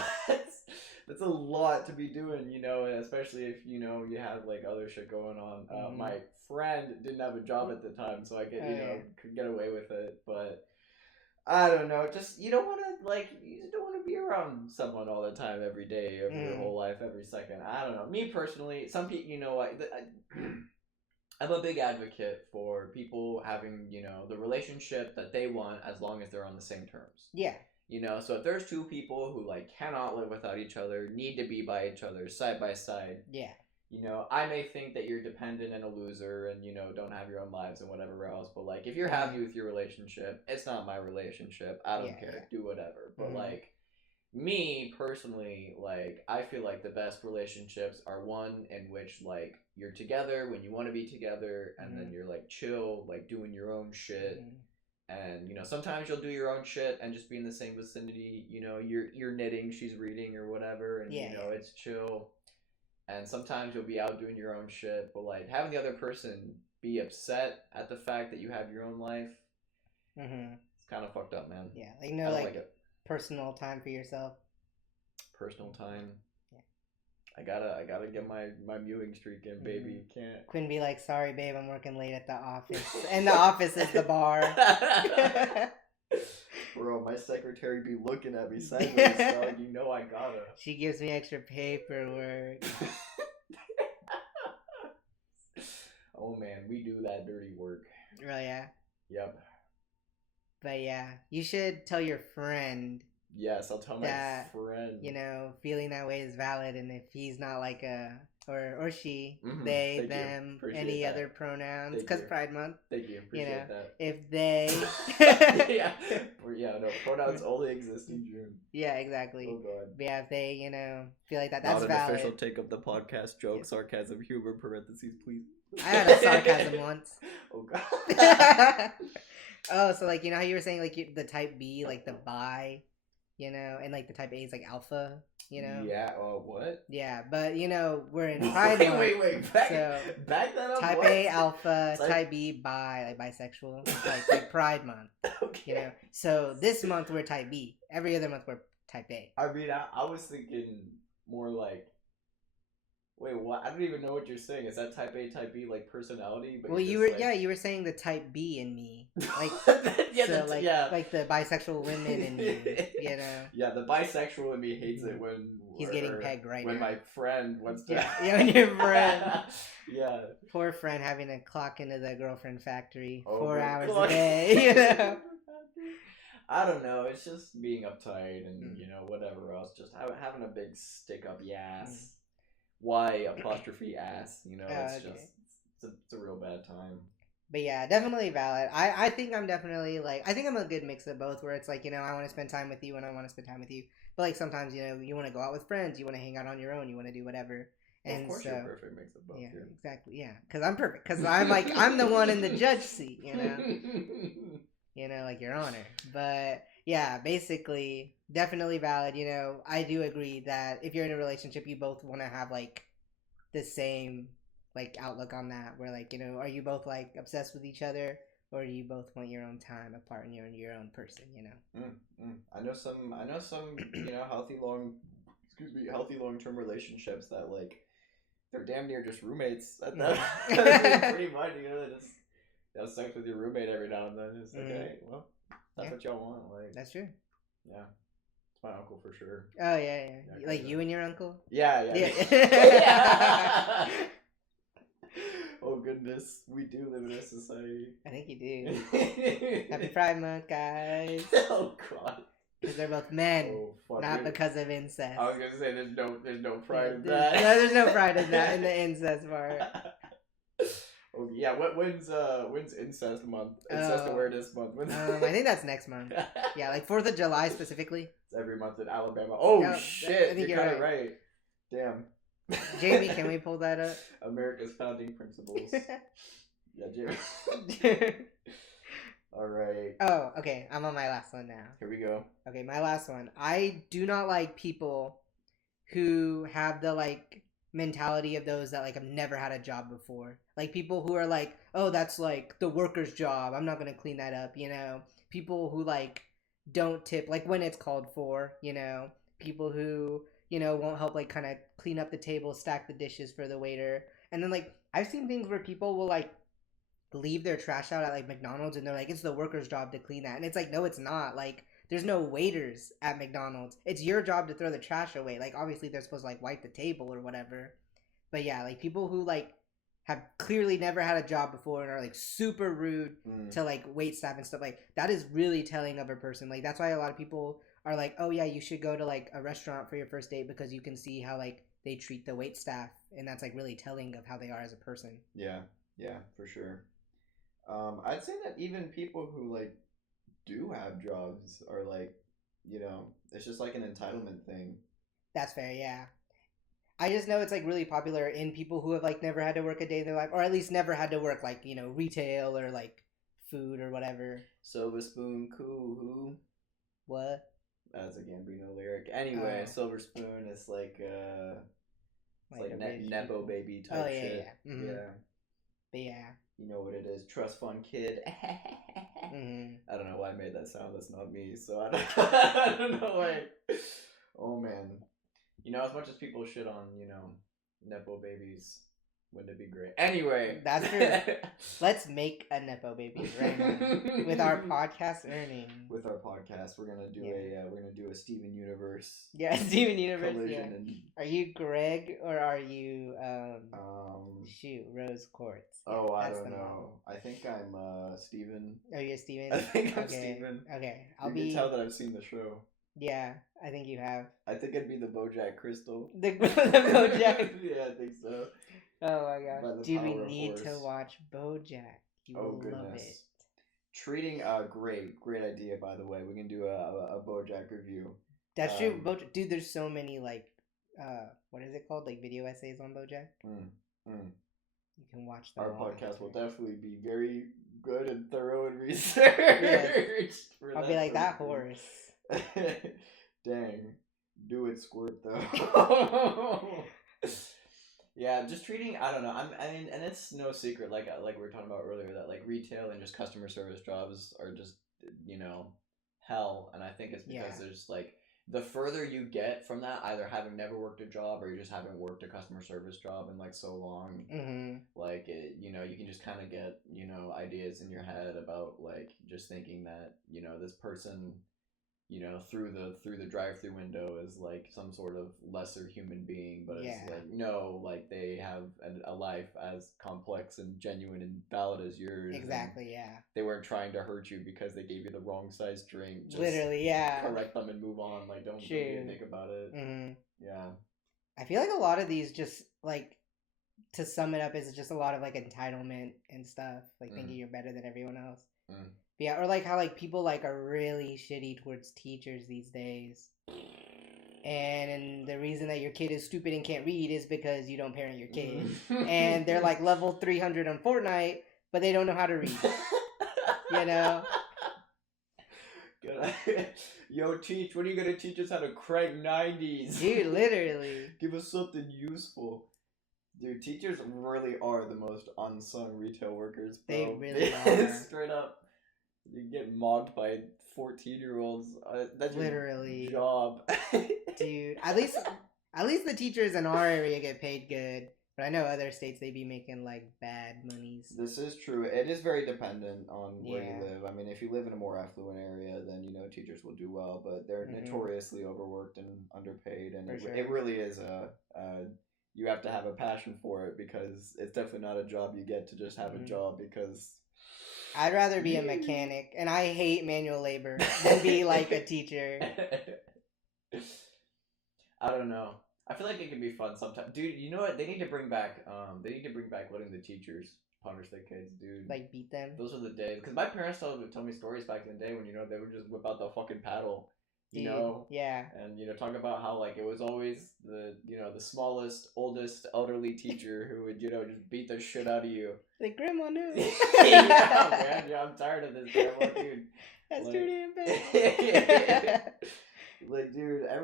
That's a lot to be doing, and especially if you have like other shit going on. My friend didn't have a job at the time, so I could get away with it, but I don't know. Just you don't want to be around someone all the time, every day of your whole life, every second. I don't know. Me personally, some people, I'm a big advocate for people having the relationship that they want as long as they're on the same terms. Yeah. So if there's two people who like cannot live without each other, need to be by each other side by side. Yeah. I may think that you're dependent and a loser and, don't have your own lives and whatever else. But, like, if you're happy with your relationship, it's not my relationship. I don't care. Do whatever. But, like, me, personally, like, I feel like the best relationships are one in which, like, you're together when you want to be together. And then you're, like, chill, like, doing your own shit. And, sometimes you'll do your own shit and just be in the same vicinity. You're knitting, she's reading or whatever. And, it's chill. And sometimes you'll be out doing your own shit, but like having the other person be upset at the fact that you have your own life, it's kind of fucked up, man. Yeah, like it. Personal time for yourself. Personal time. Yeah. I gotta get my mewing streak in, baby. Can't. Quinn be like, sorry, babe, I'm working late at the office, and the office is the bar. Bro, my secretary be looking at me sideways, dog. I gotta. She gives me extra paperwork. Oh man, we do that dirty work. Really, yeah. Yep. But yeah, you should tell your friend. Yes, I'll tell my friend. Feeling that way is valid, and if he's not like or she, they, them, any other pronouns, because Pride Month. Thank you. Appreciate that. If they. No, pronouns only exist in June. Yeah, exactly. Oh god. But yeah, if they, feel like that's valid. Not an official take of the podcast, joke, sarcasm, humor, parentheses, please. I had a sarcasm once. Oh god. Oh, so like how you were saying like the type B, like the bi, and like the type A is like alpha, Yeah. What? Yeah, but we're in Pride Month. Wait. Back that up. Type A alpha, type B bi, like bisexual, like Pride Month. Okay. So this month we're type B. Every other month we're type A. I mean, I was thinking more like. Wait, what? I don't even know what you're saying. Is that type A, type B, like personality? But well, you were saying the type B in me, like like the bisexual women in me, Yeah, the bisexual in me hates it when he's getting pegged right when now. my friend wants to. Yeah, when your friend. Yeah. Poor friend having to clock into the girlfriend factory 4 4 hours a day. I don't know. It's just being uptight and whatever else. Just having a big stick up ass. Why apostrophe ass? It's just it's a real bad time. But yeah, definitely valid. I think I'm definitely I think I'm a good mix of both, where it's like I want to spend time with you and I want to spend time with you, but like sometimes you want to go out with friends, you want to hang out on your own, you want to do whatever. And of course, you're a perfect mix of both. Yeah, exactly. Yeah, because I'm perfect. Because I'm the one in the judge seat. Like Your Honor. But yeah, basically, definitely valid. I do agree that if you're in a relationship, you both want to have the same outlook on that. Where are you both obsessed with each other, or do you both want your own time apart and you're your own person? I know some healthy long-term relationships that they're damn near just roommates. Pretty much, they just have sex with your roommate every now and then. It's okay, well, that's what y'all want. That's true. Yeah, it's my uncle for sure. Oh yeah. Like you and your uncle. Yeah. Oh goodness, we do live in a society. I think you do. Happy Pride Month, guys. Oh god. Because they're both men, not because of incest. I was gonna say there's no pride in that. No, there's no pride in that in the incest part. Oh yeah, when's incest month? Incest awareness month. I think that's next month. Yeah, like 4th of July specifically. It's every month in Alabama. Oh no, shit! I think you're kind of right. Damn. Jamie, can we pull that up? America's founding principles. Yeah, Jamie. All right. Oh, okay. I'm on my last one now. Here we go. Okay, my last one. I do not like people who have the like mentality of those that like have never had a job before. Like people who are like, oh, that's like the worker's job. I'm not gonna clean that up. You know, people who like don't tip like when it's called for. You know, people who won't help like kind of clean up the table, stack the dishes for the waiter, and then like I've seen things where people will like leave their trash out at like McDonald's and they're like, it's the worker's job to clean that, and it's like, no, it's not. Like there's no waiters at McDonald's. It's your job to throw the trash away. Like obviously they're supposed to like wipe the table or whatever, but yeah, like people who like have clearly never had a job before and are like super rude to like wait staff and stuff, like that is really telling of a person. Like that's why a lot of people are like, oh yeah, you should go to like a restaurant for your first date because you can see how like they treat the wait staff, and that's like really telling of how they are as a person. Yeah, for sure. I'd say that even people who like do have jobs are like, it's just like an entitlement thing. That's fair, yeah. I just know it's like really popular in people who have like never had to work a day in their life, or at least never had to work like, retail or like food or whatever. Silver spoon, cool, who? What? That's a Gambino lyric. Anyway, Silver spoon is like it's like nepo baby type shit. Yeah. Mm-hmm. Yeah. But yeah. You know what it is, trust fund kid. Mm-hmm. I don't know why I made that sound. That's not me. So I don't know why. Oh man, as much as people shit on nepo babies, wouldn't it be great? Anyway, that's true. Let's make a nepo baby right now with our podcast earnings. With our podcast, we're gonna do a Steven Universe. Yeah, Steven Universe. Yeah. And... Are you Greg or are you Rose Quartz? Yeah, oh, I don't know. I think I'm Steven. Oh, you're Steven? I think I'm Steven. Okay, you can tell that I've seen the show. Yeah, I think you have. I think I'd be the BoJack Crystal. The BoJack. Yeah, I think so. Oh my gosh. Do we need to watch BoJack? You will love it. Treating great idea, by the way. We can do a BoJack review. That's true. Dude, there's so many like what is it called? Like video essays on BoJack. You can watch them. Our podcast will definitely be very good and thorough and researched. Yeah. I'll be like that horse. Dang. Do it, squirt though. Yeah, just treating, I don't know. I mean, and it's no secret, like we were talking about earlier, that like retail and just customer service jobs are just, hell. And I think it's because there's like, the further you get from that, either having never worked a job or you just haven't worked a customer service job in like so long, like you can just kind of get ideas in your head about like just thinking that this person through the drive-through window is like some sort of lesser human being, but it's like no, like they have a life as complex and genuine and valid as yours. Exactly, yeah. They weren't trying to hurt you because they gave you the wrong size drink. Just literally, yeah. Correct them and move on. Like don't even think about it. Mm-hmm. Yeah. I feel like a lot of these just like, to sum it up, is just a lot of like entitlement and stuff, like thinking you're better than everyone else. Yeah, or like how like people like are really shitty towards teachers these days. And the reason that your kid is stupid and can't read is because you don't parent your kid. And they're like level 300 on Fortnite, but they don't know how to read. Yo, teach, when are you going to teach us how to crank 90s? Dude, literally. Give us something useful. Dude, teachers really are the most unsung retail workers, bro. They really are. Straight up. You get mocked by 14-year-olds. That's literally your job. Dude, at least the teachers in our area get paid good. But I know other states, they be making like bad monies. This is true. It is very dependent on where you live. I mean, if you live in a more affluent area, then teachers will do well. But they're notoriously overworked and underpaid, and it really is you have to have a passion for it, because it's definitely not a job you get to just have a job because. I'd rather be a mechanic, and I hate manual labor, than be like a teacher. I don't know. I feel like it can be fun sometimes. Dude, you know what? They need to bring back letting the teachers punish the kids, dude. Like beat them. Those are the days. Because my parents would tell me stories back in the day when they would just whip out the fucking paddle. Yeah. And talk about how like it was always the the smallest, oldest, elderly teacher who would just beat the shit out of you. Like grandma knew. Yeah, man. Yeah, I'm tired of this grandma, dude. That's too damn bad. Like, dude, I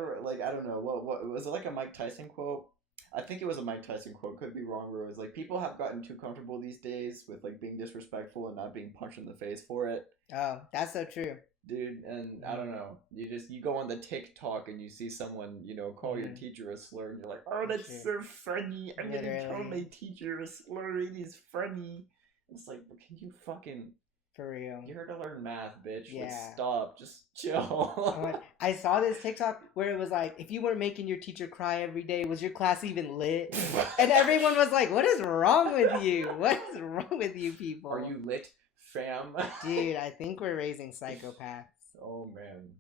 don't know what was it, like a Mike Tyson quote? I think it was a Mike Tyson quote. Could be wrong. Where it was like people have gotten too comfortable these days with like being disrespectful and not being punched in the face for it. Oh, that's so true. Dude, and I don't know. You go on the TikTok and you see someone call your teacher a slur, and you're like, oh, that's so funny. I'm gonna call my teacher a slur. It is funny. It's like, can you fucking for real? You're here to learn math, bitch. Yeah. Like, stop. Just chill. I saw this TikTok where it was like, if you weren't making your teacher cry every day, was your class even lit? And everyone was like, what is wrong with you? What is wrong with you people? Are you lit, fam? Dude, I think we're raising psychopaths. Oh, man.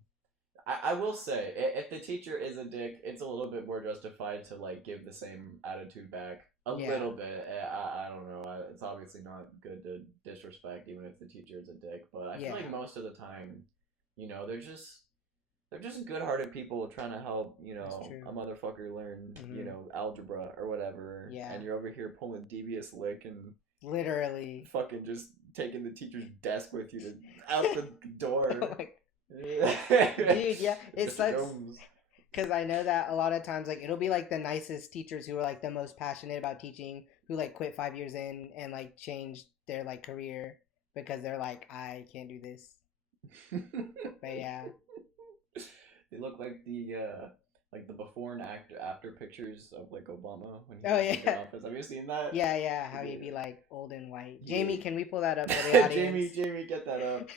I will say, if the teacher is a dick, it's a little bit more justified to like give the same attitude back. A little bit. I don't know. It's obviously not good to disrespect even if the teacher is a dick. But I feel like most of the time, they're just good-hearted people trying to help, a motherfucker learn, algebra or whatever. Yeah. And you're over here pulling devious lick and literally fucking just taking the teacher's desk with you out the door. Dude, yeah, it sucks. Because I know that a lot of times, like, it'll be, like, the nicest teachers who are, like, the most passionate about teaching, who, like, quit 5 years in and, like, changed their, like, career because they're like, I can't do this. But, yeah. They look like the before and after pictures of, like, Obama when he was in office. Have you seen that? Yeah, how he'd be, like, old and white. Jamie, can we pull that up for the audience? Jamie, get that up.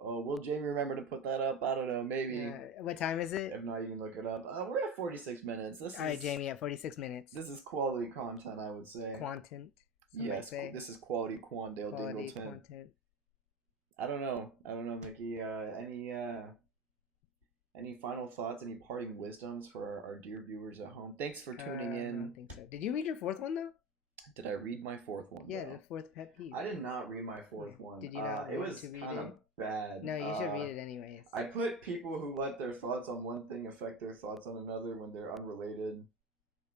Oh, will Jamie remember to put that up? I don't know, maybe. What time is it? If not, you can look it up. We're at 46 minutes. Alright, Jamie, at 46 minutes. This is quality content, I would say. Content. Yes, this is quality Quandale Dingleton. Content. I don't know, Mickey. Any final thoughts? Any parting wisdoms for our dear viewers at home? Thanks for tuning in. I don't think so. Did you read your fourth one though? Did I read my fourth one? Yeah, the fourth pet peeve. I did not read my fourth one. Did you not? It was kind of bad. No, you should read it anyways. I put people who let their thoughts on one thing affect their thoughts on another when they're unrelated.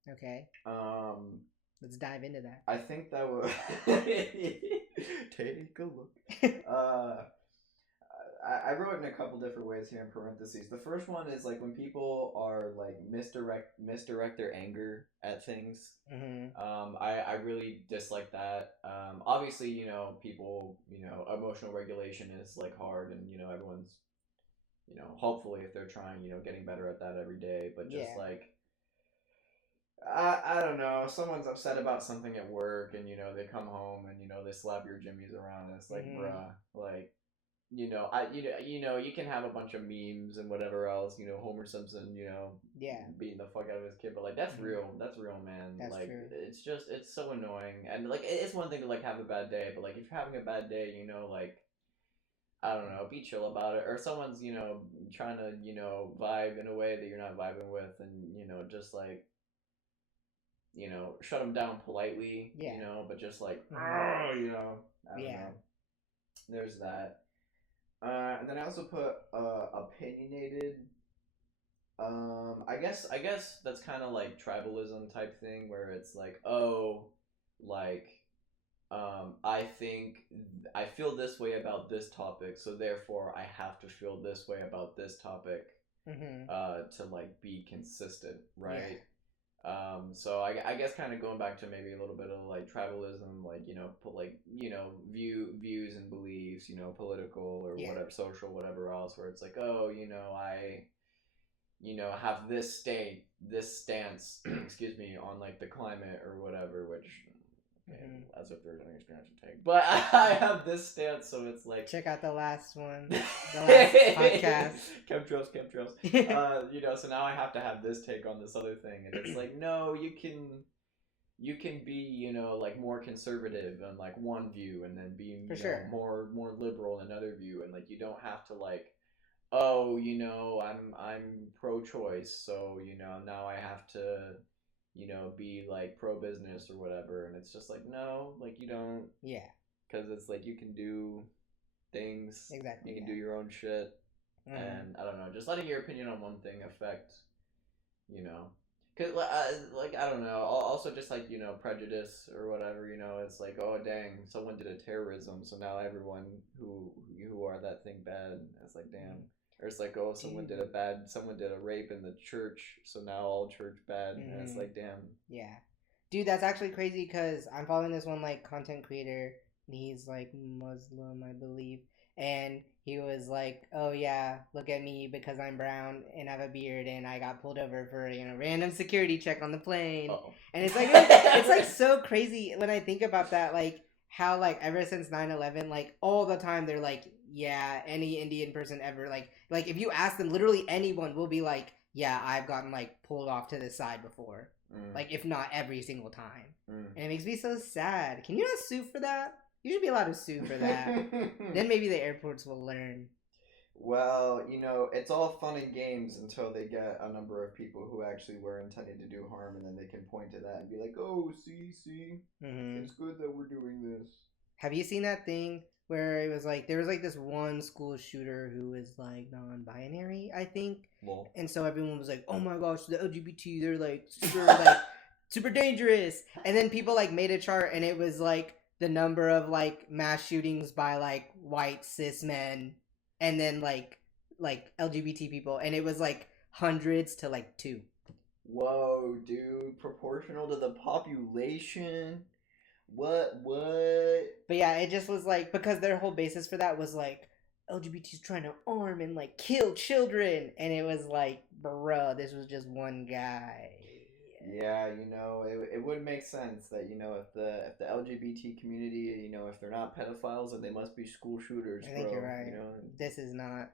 Okay. Let's dive into that. I think that would take a look. I wrote it in a couple different ways here in parentheses. The first one is like when people are like misdirect their anger at things. Mm-hmm. I really dislike that. Obviously, people, emotional regulation is like hard, and everyone's, hopefully if they're trying, getting better at that every day. But just like, I don't know, someone's upset about something at work, and they come home and they slap your jimmies around, and it's like, bruh, like. You can have a bunch of memes and whatever else, Homer Simpson, beating the fuck out of his kid, but like that's real. That's real, man. That's like true. it's so annoying, and like it's one thing to like have a bad day, but like if you're having a bad day, like I don't know, be chill about it. Or someone's trying to vibe in a way that you're not vibing with, and just like shut them down politely, but just like I don't know. There's that. And then I also put opinionated. I guess that's kind of like tribalism type thing where it's like, oh, like, I feel this way about this topic, so therefore I have to feel this way about this topic, to like be consistent, right? Yeah. So I guess kind of going back to maybe a little bit of like tribalism, like put like views and beliefs, political or whatever, social, whatever else, where it's like, oh, I have this stance, excuse me, on like the climate or whatever, which as if there's any experience to take, but I have this stance, so it's like check out the last one, the last podcast. Chemtrails. So now I have to have this take on this other thing, and it's like, no, you can be like more conservative on like one view, and then be more liberal in another view, and like you don't have to like, oh, I'm pro-choice, so now I have to be like pro business or whatever, and it's just like no, like you don't. Yeah. Because it's like you can do things. Exactly. You can do your own shit, and I don't know, just letting your opinion on one thing affect, you know, cause like I don't know, also just like prejudice or whatever. It's like, oh dang, someone did a terrorism, so now everyone who are that thing bad. It's like damn. Or it's like, oh, someone did a rape in the church, so now all church bad, and it's like, damn. Yeah, dude, that's actually crazy because I'm following this one like content creator, and he's like Muslim, I believe, and he was like, oh yeah, look at me because I'm brown and I have a beard, and I got pulled over for random security check on the plane. Uh-oh. And it's like it's like so crazy when I think about that, like how like ever since 9/11, like all the time they're like, yeah, any Indian person ever, like if you ask them, literally anyone will be like, yeah, I've gotten like pulled off to the side before, like if not every single time, and it makes me so sad. Can you not sue for that? You should be allowed to sue for that. Then maybe the airports will learn. Well, it's all fun and games until they get a number of people who actually were intending to do harm, and then they can point to that and be like, oh, see, it's good that we're doing this. Have you seen that thing where it was like, there was like this one school shooter who was like non-binary, I think? Well. And so everyone was like, oh my gosh, the LGBT, they're like super dangerous. And then people like made a chart, and it was like the number of like mass shootings by like white cis men, and then like LGBT people, and it was like hundreds to like 2. Whoa, dude, proportional to the population. What? But yeah, it just was like, because their whole basis for that was like LGBT's trying to arm and like kill children, and it was like, bruh, this was just one guy. Yeah, it would make sense that if the LGBT community, if they're not pedophiles, then they must be school shooters. I think you're right. This is not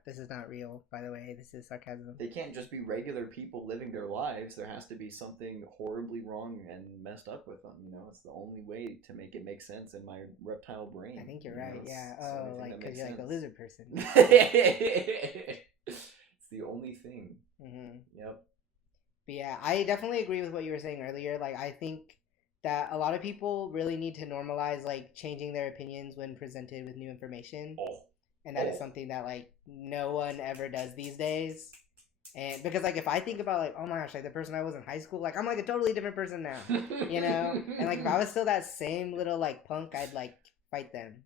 real, by the way. This is sarcasm. They can't just be regular people living their lives. There has to be something horribly wrong and messed up with them. It's the only way to make it make sense in my reptile brain. I think you're right. Yeah. Oh, like because you're like a lizard person. It's the only thing. Yep. But yeah, I definitely agree with what you were saying earlier. Like, I think that a lot of people really need to normalize like changing their opinions when presented with new information. And that is something that like no one ever does these days. And because like if I think about like, oh my gosh, like the person I was in high school, like I'm like a totally different person now, And like if I was still that same little like punk, I'd like fight them,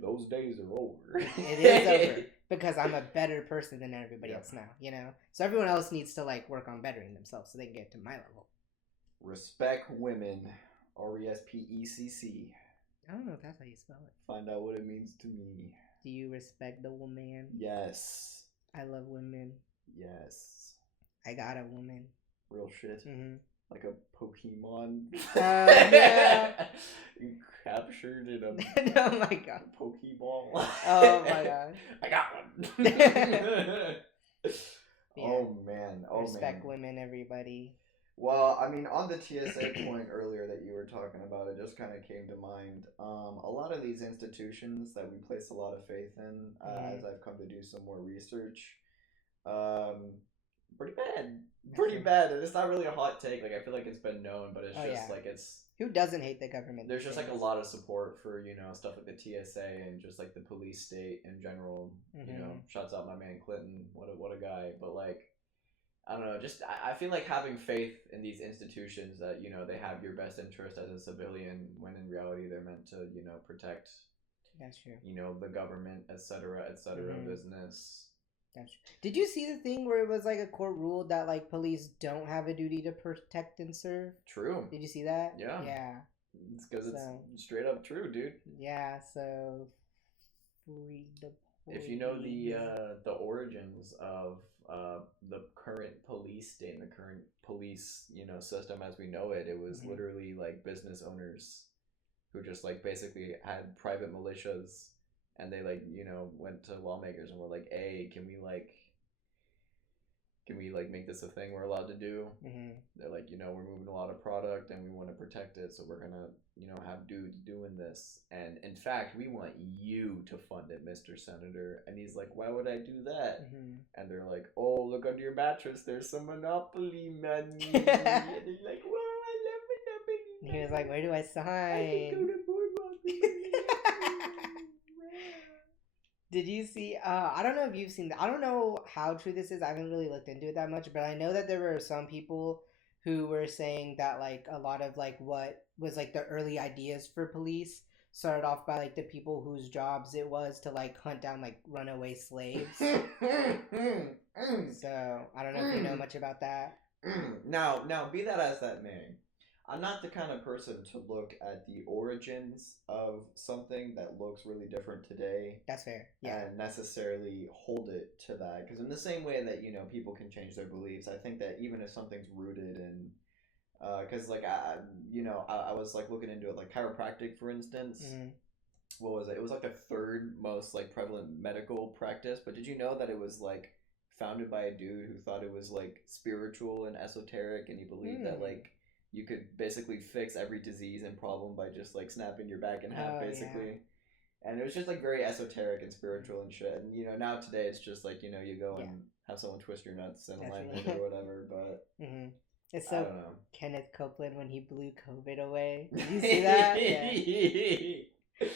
Those days are over. It is over. Because I'm a better person than everybody else now, So everyone else needs to like work on bettering themselves so they can get to my level. Respect women. RESPECC. I don't know if that's how you spell it. Find out what it means to me. Do you respect the woman? Yes. I love women. Yes. I got a woman. Real shit. Mm-hmm. Like a Pokemon. Yeah. You captured in a oh my god. Pokeball. Oh my god. I got one. Yeah. Oh man. Respect women, everybody. Well, I mean, on the TSA point earlier that you were talking about, it just kind of came to mind. A lot of these institutions that we place a lot of faith in, as I've come to do some more research, pretty bad. Pretty bad. And it's not really a hot take. Like, I feel like it's been known, but it's just like it's... Who doesn't hate the government? There's just like a lot of support for, stuff like the TSA and just like the police state in general. Shouts out my man Clinton. What a guy. But like, I don't know, just I feel like having faith in these institutions that, they have your best interest as a civilian, when in reality they're meant to, protect, that's true, the government, etc., business. That's true. Did you see the thing where it was like a court ruled that like police don't have a duty to protect and serve? True. Did you see that? Yeah. Yeah. It's because it's straight up true, dude. Yeah, so free the police. If you know the origins of the current police state and the current police, system as we know it, it was literally like business owners who just like basically had private militias, and they like, went to lawmakers and were like, hey, can can we like make this a thing we're allowed to do? They're like, we're moving a lot of product and we want to protect it, so we're gonna, have dudes doing this. And in fact, we want you to fund it, Mr. Senator. And he's like, why would I do that? And they're like, oh, look under your mattress, there's some Monopoly money. And they're like, whoa, I love Monopoly money. He was like, where do I sign? I can go to Boardwalk. Did you see, I don't know if you've seen that. I don't know how true this is. I haven't really looked into it that much, but I know that there were some people who were saying that like a lot of like what was like the early ideas for police started off by like the people whose jobs it was to like hunt down like runaway slaves. So I don't know if you know much about that. Now, be that as that may, I'm not the kind of person to look at the origins of something that looks really different today. That's fair. Yeah. And necessarily hold it to that. Because in the same way that, people can change their beliefs, I think that even if something's rooted in... Because, like, I was, like, looking into it, like, chiropractic, for instance. What was it? It was, like, the third most, like, prevalent medical practice. But did you know that it was, like, founded by a dude who thought it was, like, spiritual and esoteric, and he believed that, like, you could basically fix every disease and problem by just like snapping your back in half, basically. Yeah. And it was just like very esoteric and spiritual and shit. And now today it's just like, you go and have someone twist your nuts in alignment or whatever. But it's so Kenneth Copeland when he blew COVID away. Did you see that? Yeah.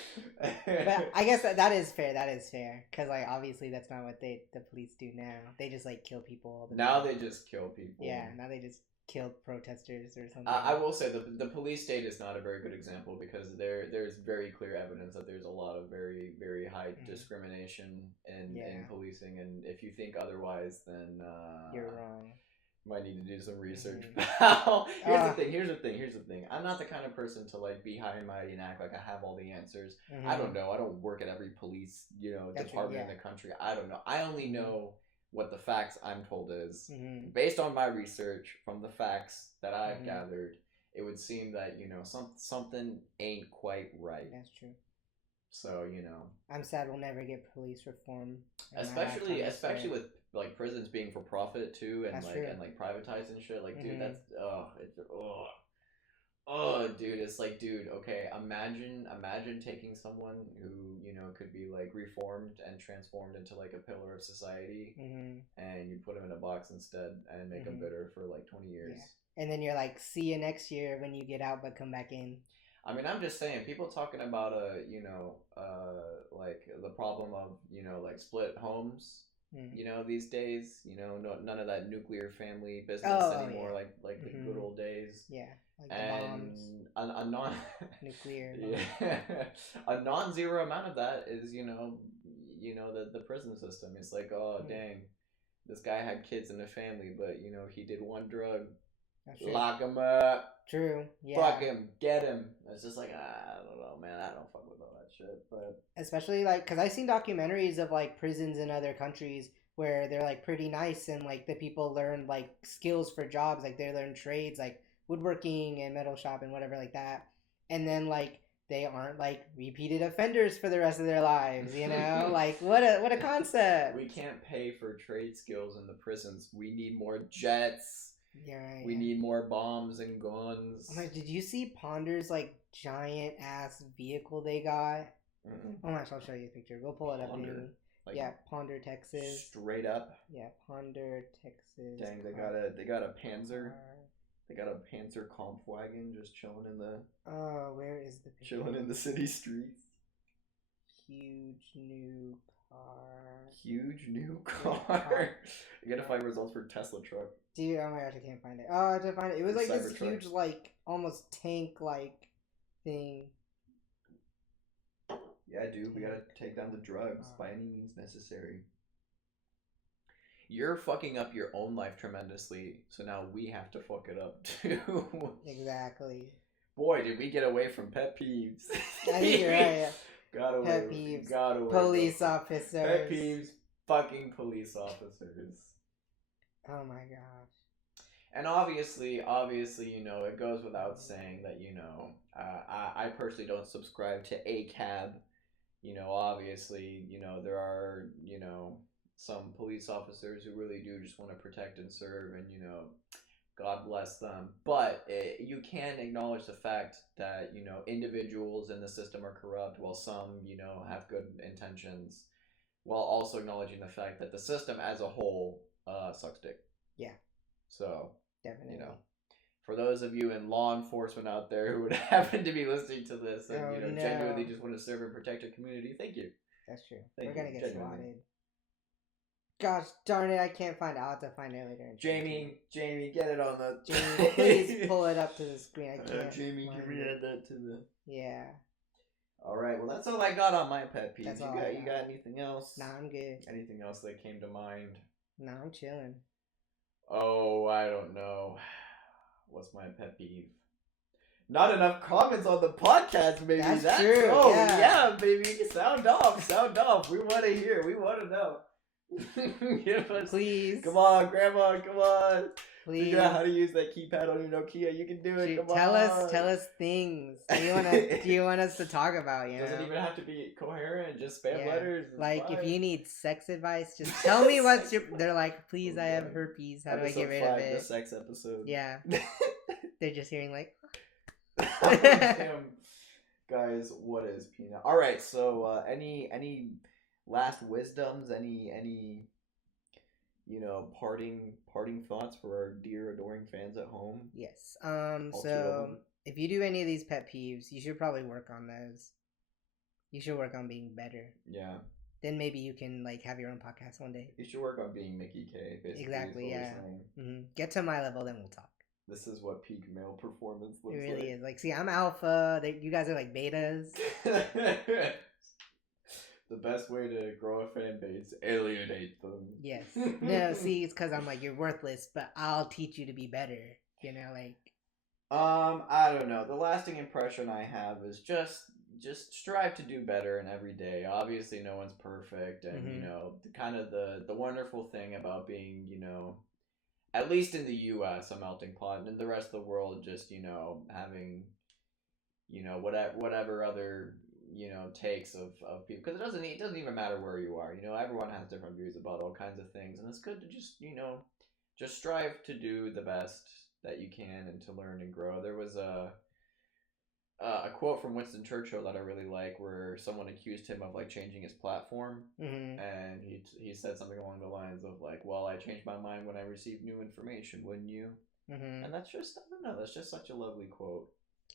But I guess that is fair. That is fair because like obviously that's not what the police do now. They just like kill people all the time. Now they just kill people. Yeah. Now they just killed protesters or something. I will say the police state is not a very good example because there's very clear evidence that there's a lot of very, very high discrimination in policing, and if you think otherwise, then you're wrong. Might need to do some research. Here's the thing. I'm not the kind of person to like be high and mighty and act like I have all the answers. I don't know. I don't work at every police department in the country. I don't know. I only know what the facts I'm told is. Based on my research, from the facts that I've gathered, it would seem that, something ain't quite right. That's true. So, I'm sad we'll never get police reform. Especially with, like, prisons being for profit, too, and, like, privatized and shit. Like, dude, that's, dude, it's like, dude, okay, imagine taking someone who, could be, like, reformed and transformed into, like, a pillar of society, and you put him in a box instead and make him bitter for, like, 20 years. Yeah. And then you're like, see you next year when you get out, but come back in. I mean, I'm just saying, people talking about, like, the problem of, like, split homes, these days, none of that nuclear family business anymore, like the good old days. Yeah. Like and bombs. a non nuclear a non-zero amount of that is the prison system. It's like, dang, this guy had kids in the family, but he did one drug. Lock him up. True. Yeah. Fuck him. Get him. It's just like, I don't know, man. I don't fuck with all that shit. But especially like, cause I've seen documentaries of like prisons in other countries where they're like pretty nice and like the people learn like skills for jobs, like they learn trades like woodworking and metal shop and whatever like that, and then like they aren't like repeated offenders for the rest of their lives, like what a concept. We can't pay for trade skills in the prisons. We need more jets. Yeah, right, we need more bombs and guns. Oh my, did you see Ponder's like giant ass vehicle they got? Oh my gosh, I'll show you a picture. We'll pull it up. Like, yeah, Ponder, Texas. Straight up. Yeah, Ponder, Texas. Dang, they got a Panzer. They got a Panzer Kampfwagen just chilling in the. Oh, where is the picture? Chilling in the city streets. Huge new car. Huge new car. You gotta find results for Tesla truck. Dude, oh my gosh, I can't find it. Oh, I have to find it. It was like this huge, like almost tank-like thing. Yeah, dude, we gotta take down the drugs by any means necessary. You're fucking up your own life tremendously, so now we have to fuck it up too. Exactly. Boy, did we get away from pet peeves. I think you're right. Got away. Pet peeves. Got away. Police officers. Pet peeves. Fucking police officers. Oh my gosh. And obviously, it goes without saying that, I personally don't subscribe to ACAB. Obviously, there are, some police officers who really do just want to protect and serve, and God bless them. But you can acknowledge the fact that individuals in the system are corrupt, while some have good intentions, while also acknowledging the fact that the system as a whole sucks dick. Yeah. So definitely. For those of you in law enforcement out there who would happen to be listening to this and genuinely just want to serve and protect your community, thank you. That's true. We're gonna get swatted. Gosh darn it! I can't find it. I'll have to find it later. Jamie, get it on the. Jamie, please pull it up to the screen. I can't. Jamie, can we add that to the? Yeah. All right. Well, that's all I got on my pet peeves. You got anything else? Nah, I'm good. Anything else that came to mind? Nah, I'm chilling. Oh, I don't know. What's my pet peeve? Not enough comments on the podcast, baby. That's true. Oh, yeah, baby. Sound off. We want to hear. We want to know. Give us, please. Come on, Grandma. Come on. Please. Figure out how to use that keypad on your Nokia. You can do it. Come on. Tell us things. Do you want us to talk about? Doesn't even have to be coherent. Just spam letters. Like if you need sex advice, just tell me what's your. They're like, please, I have herpes. How do I get rid of it? The sex episode. Yeah. They're just hearing like. Damn. Guys, what is peanut? All right. So, any last wisdoms? Any parting thoughts for our dear adoring fans at home? Yes. So if you do any of these pet peeves, you should probably work on those. You should work on being better. Yeah. Then maybe you can have your own podcast one day. You should work on being Mickey K. Basically. Exactly. Yeah. Mm-hmm. Get to my level, then we'll talk. This is what peak male performance looks like. It really is. See, I'm alpha. You guys are betas. The best way to grow a fan base, alienate them. Yes. No, see, it's because I'm you're worthless, but I'll teach you to be better. I don't know. The lasting impression I have is just strive to do better in every day. Obviously, no one's perfect, and the wonderful thing about being, at least in the U.S., a melting pot, and in the rest of the world, just having, whatever other takes of people, because it doesn't even matter where you are. Everyone has different views about all kinds of things, and it's good to just strive to do the best that you can and to learn and grow. There was a quote from Winston Churchill that I really like, where someone accused him of changing his platform, and he said something along the lines of well, I changed my mind when I received new information, wouldn't you? And that's just, I don't know, that's just such a lovely quote.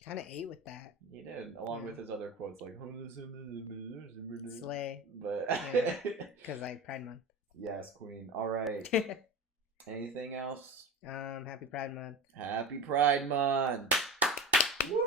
Kind of ate with that. He did, along with his other quotes Slay. But because Pride Month. Yes, Queen. All right. Anything else? Happy Pride Month. Happy Pride Month. Woo!